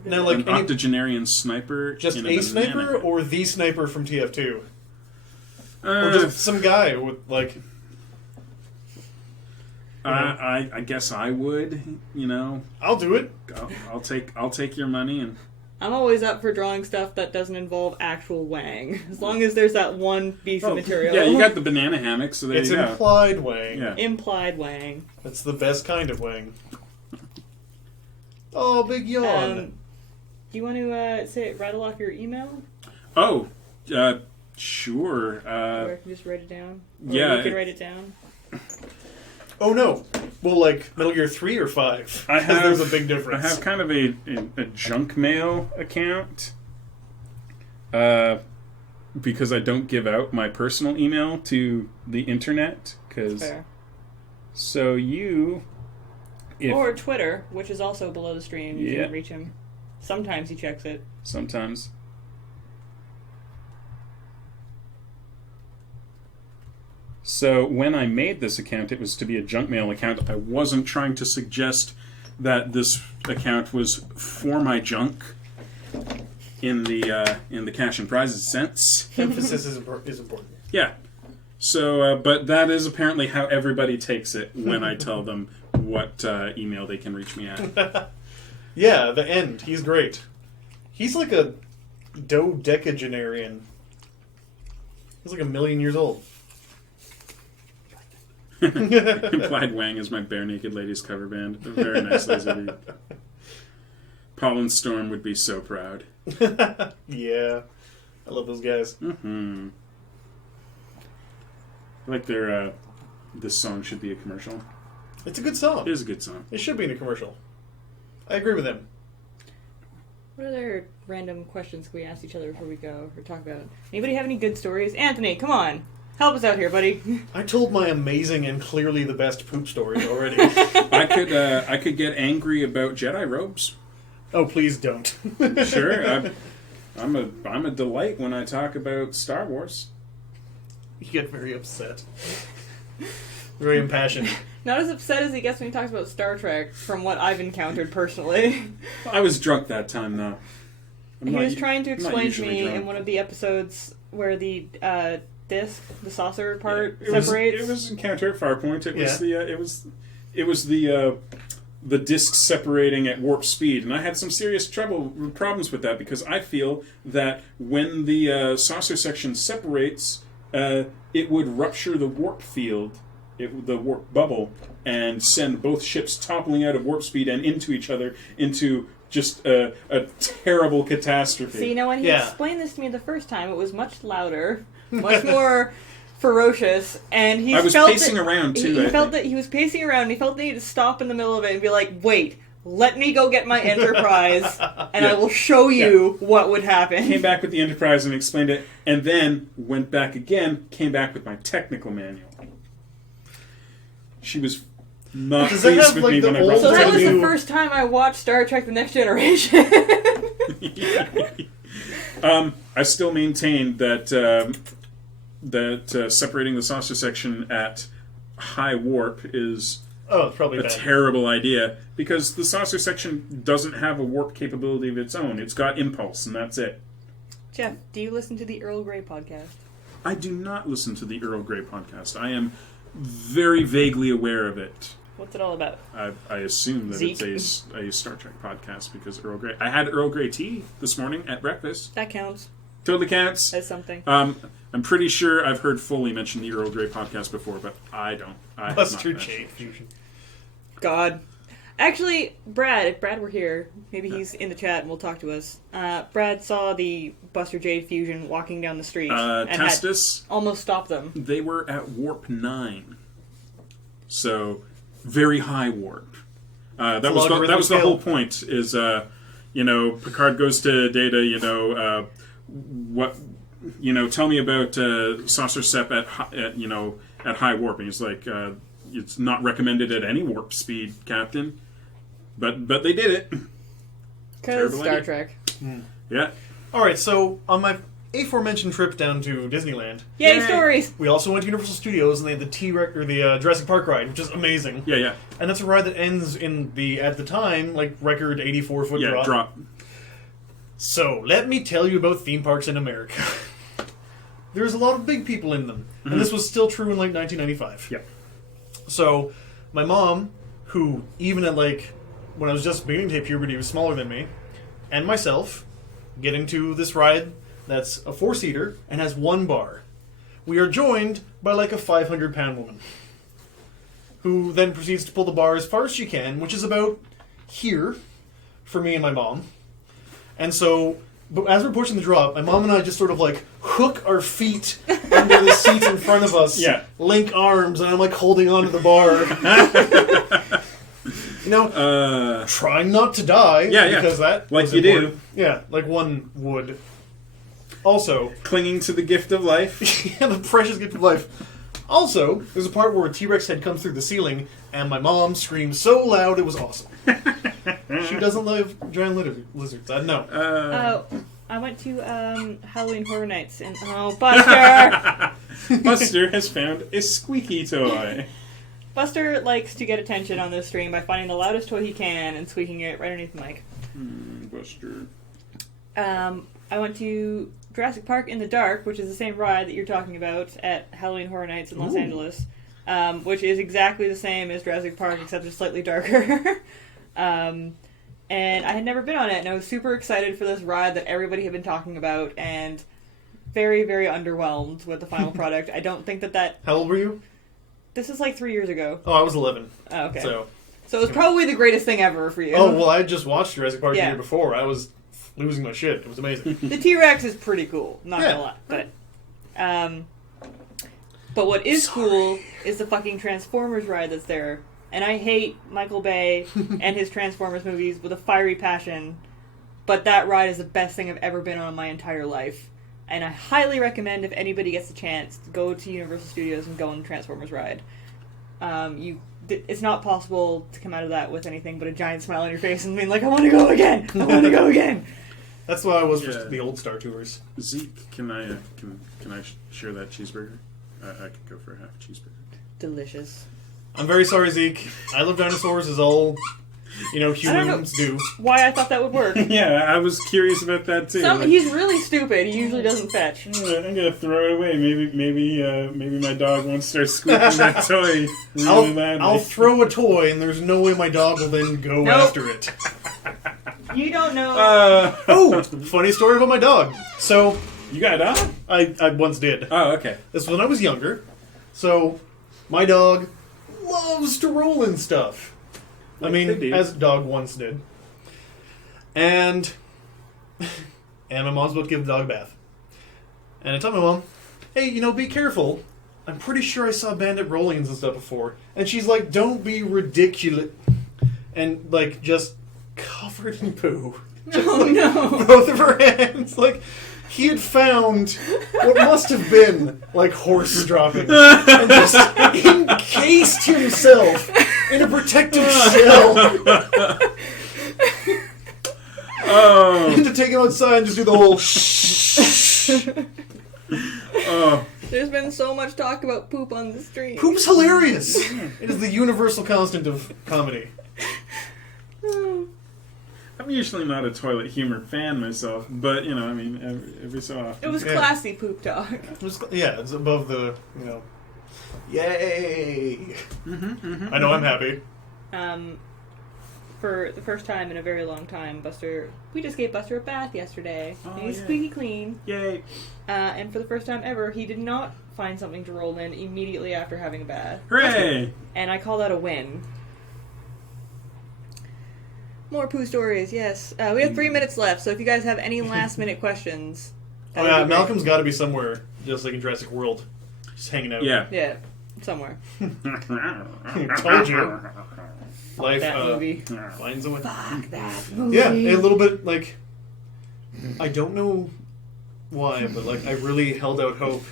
Now, like an octogenarian sniper? Just in a sniper banana. or the sniper from TF2? Or just some guy with, like... I guess I would, I'll do it. I'll take your money and... I'm always up for drawing stuff that doesn't involve actual Wang. As long as there's that one piece of material. Yeah, you got the banana hammock, so there It's you go. implied Wang. Yeah. Implied Wang. That's the best kind of Wang. Oh, big yawn. Do you want to rattle off your email? Oh, sure. Or I can just write it down? Or yeah. you can write it down. Oh no! Well, like Metal Gear 3 or 5? There's a big difference. I have kind of a junk mail account. Because I don't give out my personal email to the internet. Fair. So or Twitter, which is also below the stream. You Yeah. can reach him. Sometimes he checks it. Sometimes. So when I made this account, it was to be a junk mail account. I wasn't trying to suggest that this account was for my junk in the cash and prizes sense. Emphasis is important. Yeah. So, but that is apparently how everybody takes it when I tell them what email they can reach me at. Yeah, the end. He's great. He's like a dodecagenarian. He's like 1,000,000 years old. Implied Wang is my Bare Naked Ladies cover band. Very nice, Lazy. Pollen Storm would be so proud. Yeah. I love those guys. Mm-hmm. I like their, this song should be a commercial. It's a good song. It is a good song. It should be in a commercial. I agree with him. What other random questions can we ask each other before we go or talk about? Anybody have any good stories? Anthony, come on. Help us out here, buddy. I told my amazing and clearly the best poop story already. I could get angry about Jedi robes. Oh, please don't. Sure, I'm a delight when I talk about Star Wars. You get very upset. Very impassioned. Not as upset as he gets when he talks about Star Trek, from what I've encountered personally. I was drunk that time, though. He was trying to explain to me drunk. in one of the episodes where the disc, the saucer part, It separates. was Encounter at Farpoint. It was Yeah. it was the disc separating at warp speed, and I had some serious problems with that because I feel that when the saucer section separates, it would rupture the warp field, the warp bubble, and send both ships toppling out of warp speed and into each other into just a terrible catastrophe. See, now when he explained this to me the first time, it was much louder, much more ferocious, and I was pacing around too. He felt that he was pacing around, and he felt the need to stop in the middle of it and be like, "Wait, let me go get my Enterprise, and I will show you what would happen." Came back with the Enterprise and explained it, and then went back again, came back with my technical manual. She was not Does that pleased have, with like, me the when I old brought So the that was the new- first time I watched Star Trek: The Next Generation. I still maintain that separating the saucer section at high warp is Oh, it's probably a bad. terrible idea, because the saucer section doesn't have a warp capability of its own. It's got impulse, and that's it. Jeff, do you listen to the Earl Grey podcast? I do not listen to the Earl Grey podcast. I am very vaguely aware of it. What's it all about? I assume that Zeke. it's a Star Trek podcast because Earl Grey. I had Earl Grey tea this morning at breakfast. That counts Totally counts. as something. I'm pretty sure I've heard Foley mention the Earl Grey podcast before, but I don't. I have Buster not Jade Fusion. God. Actually, Brad, if Brad were here, maybe he's in the chat and will talk to us. Brad saw the Buster Jade fusion walking down the street and had Testis, almost stopped them. they were at warp 9. So, very high warp. That was the whole point, is, Picard goes to Data, tell me about Saucer Sep at high warp. And he's like, it's not recommended at any warp speed, Captain. But they did it. Because Star idea. Trek. Yeah. Alright, so on my aforementioned trip down to Disneyland, Yay, stories! we also went to Universal Studios and they had the T-Rex, or the Jurassic Park ride, which is amazing. Yeah. And that's a ride that ends in the, at the time, record 84-foot Yeah, drop. So, let me tell you about theme parks in America. There's a lot of big people in them. And this was still true in, 1995. Yeah. So, my mom, who, even at, when I was just beginning to hit puberty, was smaller than me, and myself, get into this ride that's a 4-seater and has one bar. We are joined by, a 500-pound woman, who then proceeds to pull the bar as far as she can, which is about here, for me and my mom. And so, but as we're pushing the drop, my mom and I just sort of hook our feet under the seats in front of us, link arms, and I'm holding onto the bar. Trying not to die. Yeah. Because that Like was you do. important. Yeah, like one would. Also, Clinging to the gift of life. yeah, the precious gift of life. Also, there's a part where a T-Rex head comes through the ceiling, and my mom screams so loud it was awesome. She doesn't love giant lizards. I know. I went to Halloween Horror Nights and Buster! Buster has found a squeaky toy. Buster likes to get attention on this stream by finding the loudest toy he can and squeaking it right underneath the mic. Buster. I went to Jurassic Park in the Dark, which is the same ride that you're talking about at Halloween Horror Nights in Los Angeles, which is exactly the same as Jurassic Park, except it's slightly darker. And I had never been on it, and I was super excited for this ride that everybody had been talking about, and very, very underwhelmed with the final product. I don't think that... How old were you? This is 3 years ago. Oh, I was 11. Oh, okay. So it was probably the greatest thing ever for you. Oh, well, I had just watched Jurassic Park the Yeah. year before. I was losing my shit. It was amazing. The T-Rex is pretty cool, not Yeah. gonna lie. But what is cool is the fucking Transformers ride that's there. And I hate Michael Bay and his Transformers movies with a fiery passion, but that ride is the best thing I've ever been on in my entire life. And I highly recommend, if anybody gets the chance, to go to Universal Studios and go on the Transformers ride. It's not possible to come out of that with anything but a giant smile on your face and being like, I want to go again! I want to go again! That's why I was for Yeah. the old Star Tours. Zeke, can I share that cheeseburger? I could go for a half cheeseburger. Delicious. I'm very sorry, Zeke. I love dinosaurs as all, humans do. Why I thought that would work. Yeah, I was curious about that too. He's really stupid. He usually doesn't fetch. I'm gonna throw it away. Maybe my dog won't start squeaking that toy really loudly. I'll throw a toy, and there's no way my dog will then go Nope. after it. You don't know. Oh, funny story about my dog. So, You got a dog? I once did. Oh, okay. This was when I was younger. So, my dog loves to roll in stuff. Like they do. As a dog once did. And my mom's about to give the dog a bath. And I told my mom, hey, be careful. I'm pretty sure I saw bandit roll-ins and stuff before. And she's like, don't be ridiculous. And, just covered in poo. Oh, no. Both of her hands. He had found what must have been, horse droppings. And just encased himself in a protective shell. Oh. And to take him outside and just do the whole Oh. There's been so much talk about poop on the stream. Poop's hilarious. It is the universal constant of comedy. I'm usually not a toilet humor fan myself, but, you know, I mean, every so often. It was classy poop talk. It's above the, yay. I know I'm happy. For the first time in a very long time, we just gave Buster a bath yesterday. Oh, and he's yeah. squeaky clean. Yay. And for the first time ever, he did not find something to roll in immediately after having a bath. Hooray! And I call that a win. More poo stories, yes. We have 3 minutes left, so if you guys have any last-minute questions... Oh yeah, Malcolm's got to be somewhere, just like in Jurassic World. Just hanging out. Yeah. Yeah, somewhere. Told you. Life that movie. finds a way. Fuck that movie. Yeah, a little bit like... I don't know why, but like I really held out hope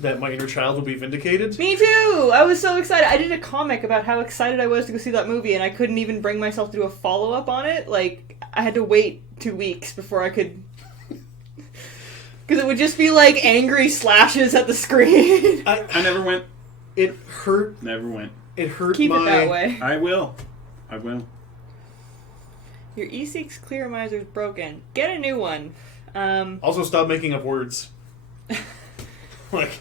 that my inner child will be vindicated. Me too! I was so excited. I did a comic about how excited I was to go see that movie, and I couldn't even bring myself to do a follow-up on it. Like, I had to wait 2 weeks before I could... Because it would just be like angry slashes at the screen. I never went. It hurt. Never went. It hurt Keep my... it that way. I will. Your E6 clearomiser's broken. Get a new one. Also, stop making up words. Like...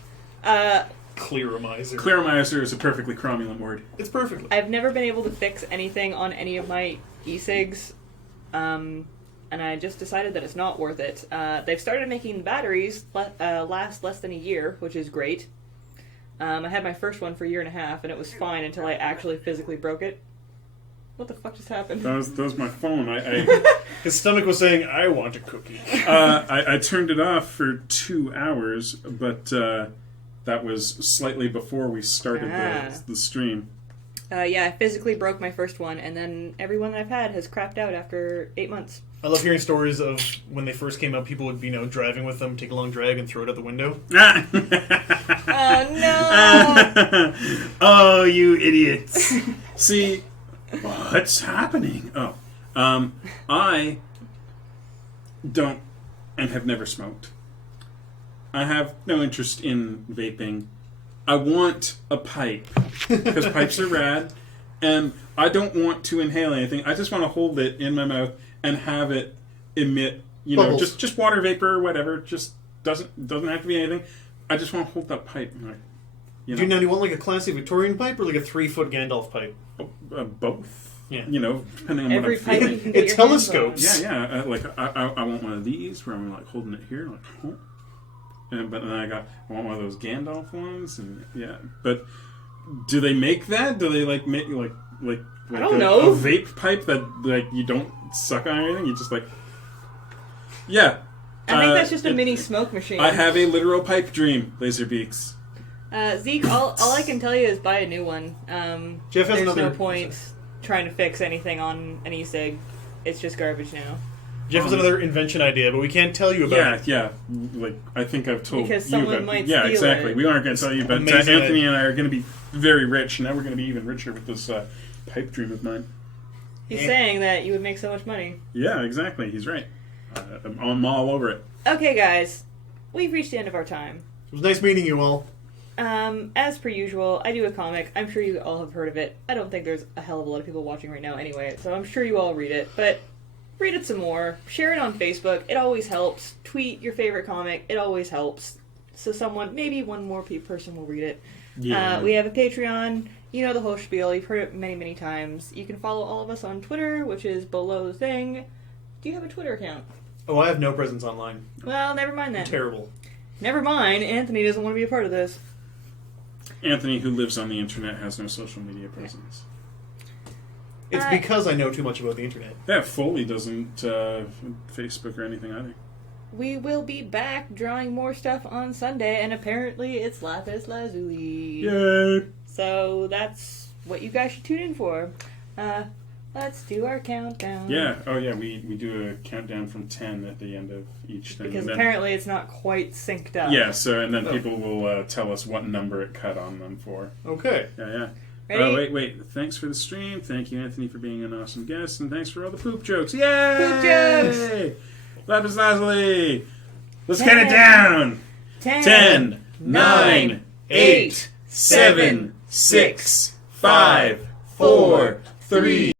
Clearomiser. Clearomiser is a perfectly cromulent word. It's perfectly. I've never been able to fix anything on any of my e-cigs, and I just decided that it's not worth it. They've started making batteries last less than a year, which is great. I had my first one for a year and a half, and it was fine until I actually physically broke it. What the fuck just happened? That was my phone. His stomach was saying, I want a cookie. I turned it off for 2 hours, but that was slightly before we started the stream. Yeah, I physically broke my first one, and then every one that I've had has crapped out after 8 months. I love hearing stories of when they first came out, people would be, driving with them, take a long drag, and throw it out the window. Oh, no! Oh, you idiots. See, what's happening? Oh, I don't and have never smoked. I have no interest in vaping. I want a pipe, because pipes are rad, and I don't want to inhale anything. I just want to hold it in my mouth and have it emit, Bubbles. just water vapor or whatever. Just doesn't have to be anything. I just want to hold that pipe. Do you want like a classy Victorian pipe or like a 3-foot Gandalf pipe? Both. Yeah. Depending on Every what I'm pipe feeling. you can get It your hands telescopes. Yeah. I want one of these where I'm like holding it here, like, oh. But then I want one of those Gandalf ones, and yeah. But do they make that? Do they make like I don't know. a vape pipe that like you don't suck on or anything? You just like yeah. I think that's just a mini smoke machine. I have a literal pipe dream, Laserbeaks. Zeke, all I can tell you is buy a new one. Geoff has there's another... no point trying to fix anything on an e-cig. It's just garbage now. Jeff has another invention idea, but we can't tell you about it. Yeah. Like, I think I've told Because you someone about might Yeah, steal exactly. it. We aren't going to tell you, but Amazing Anthony idea. and I are going to be very rich, and now we're going to be even richer with this pipe dream of mine. He's saying that you would make so much money. Yeah, exactly. He's right. I'm all over it. Okay, guys. We've reached the end of our time. It was nice meeting you all. As per usual, I do a comic. I'm sure you all have heard of it. I don't think there's a hell of a lot of people watching right now anyway, so I'm sure you all read it. But read it some more. Share it on Facebook. It always helps. Tweet your favorite comic. It always helps. So maybe one more person will read it. Yeah. We have a Patreon. You know the whole spiel. You've heard it many, many times. You can follow all of us on Twitter, which is below the thing. Do you have a Twitter account? Oh, I have no presence online. Well, never mind then. Terrible. Never mind. Anthony doesn't want to be a part of this. Anthony, who lives on the internet, has no social media presence. It's because I know too much about the internet. Yeah, Foley doesn't Facebook or anything either. We will be back drawing more stuff on Sunday, and apparently it's Lapis Lazuli. Yay! So that's what you guys should tune in for. Let's do our countdown. Yeah. Oh, yeah. We do a countdown from 10 at the end of each thing. Because and then, apparently it's not quite synced up. yeah. So and then people will tell us what number it cut on them for. Okay. Yeah. Ready? Wait. Thanks for the stream. Thank you, Anthony, for being an awesome guest, and thanks for all the poop jokes. Yay! Poop jokes! Lapis Lazuli. Let's 10, count it down. 10, 10, 9, 8, 7, 6, 5, 4, 3.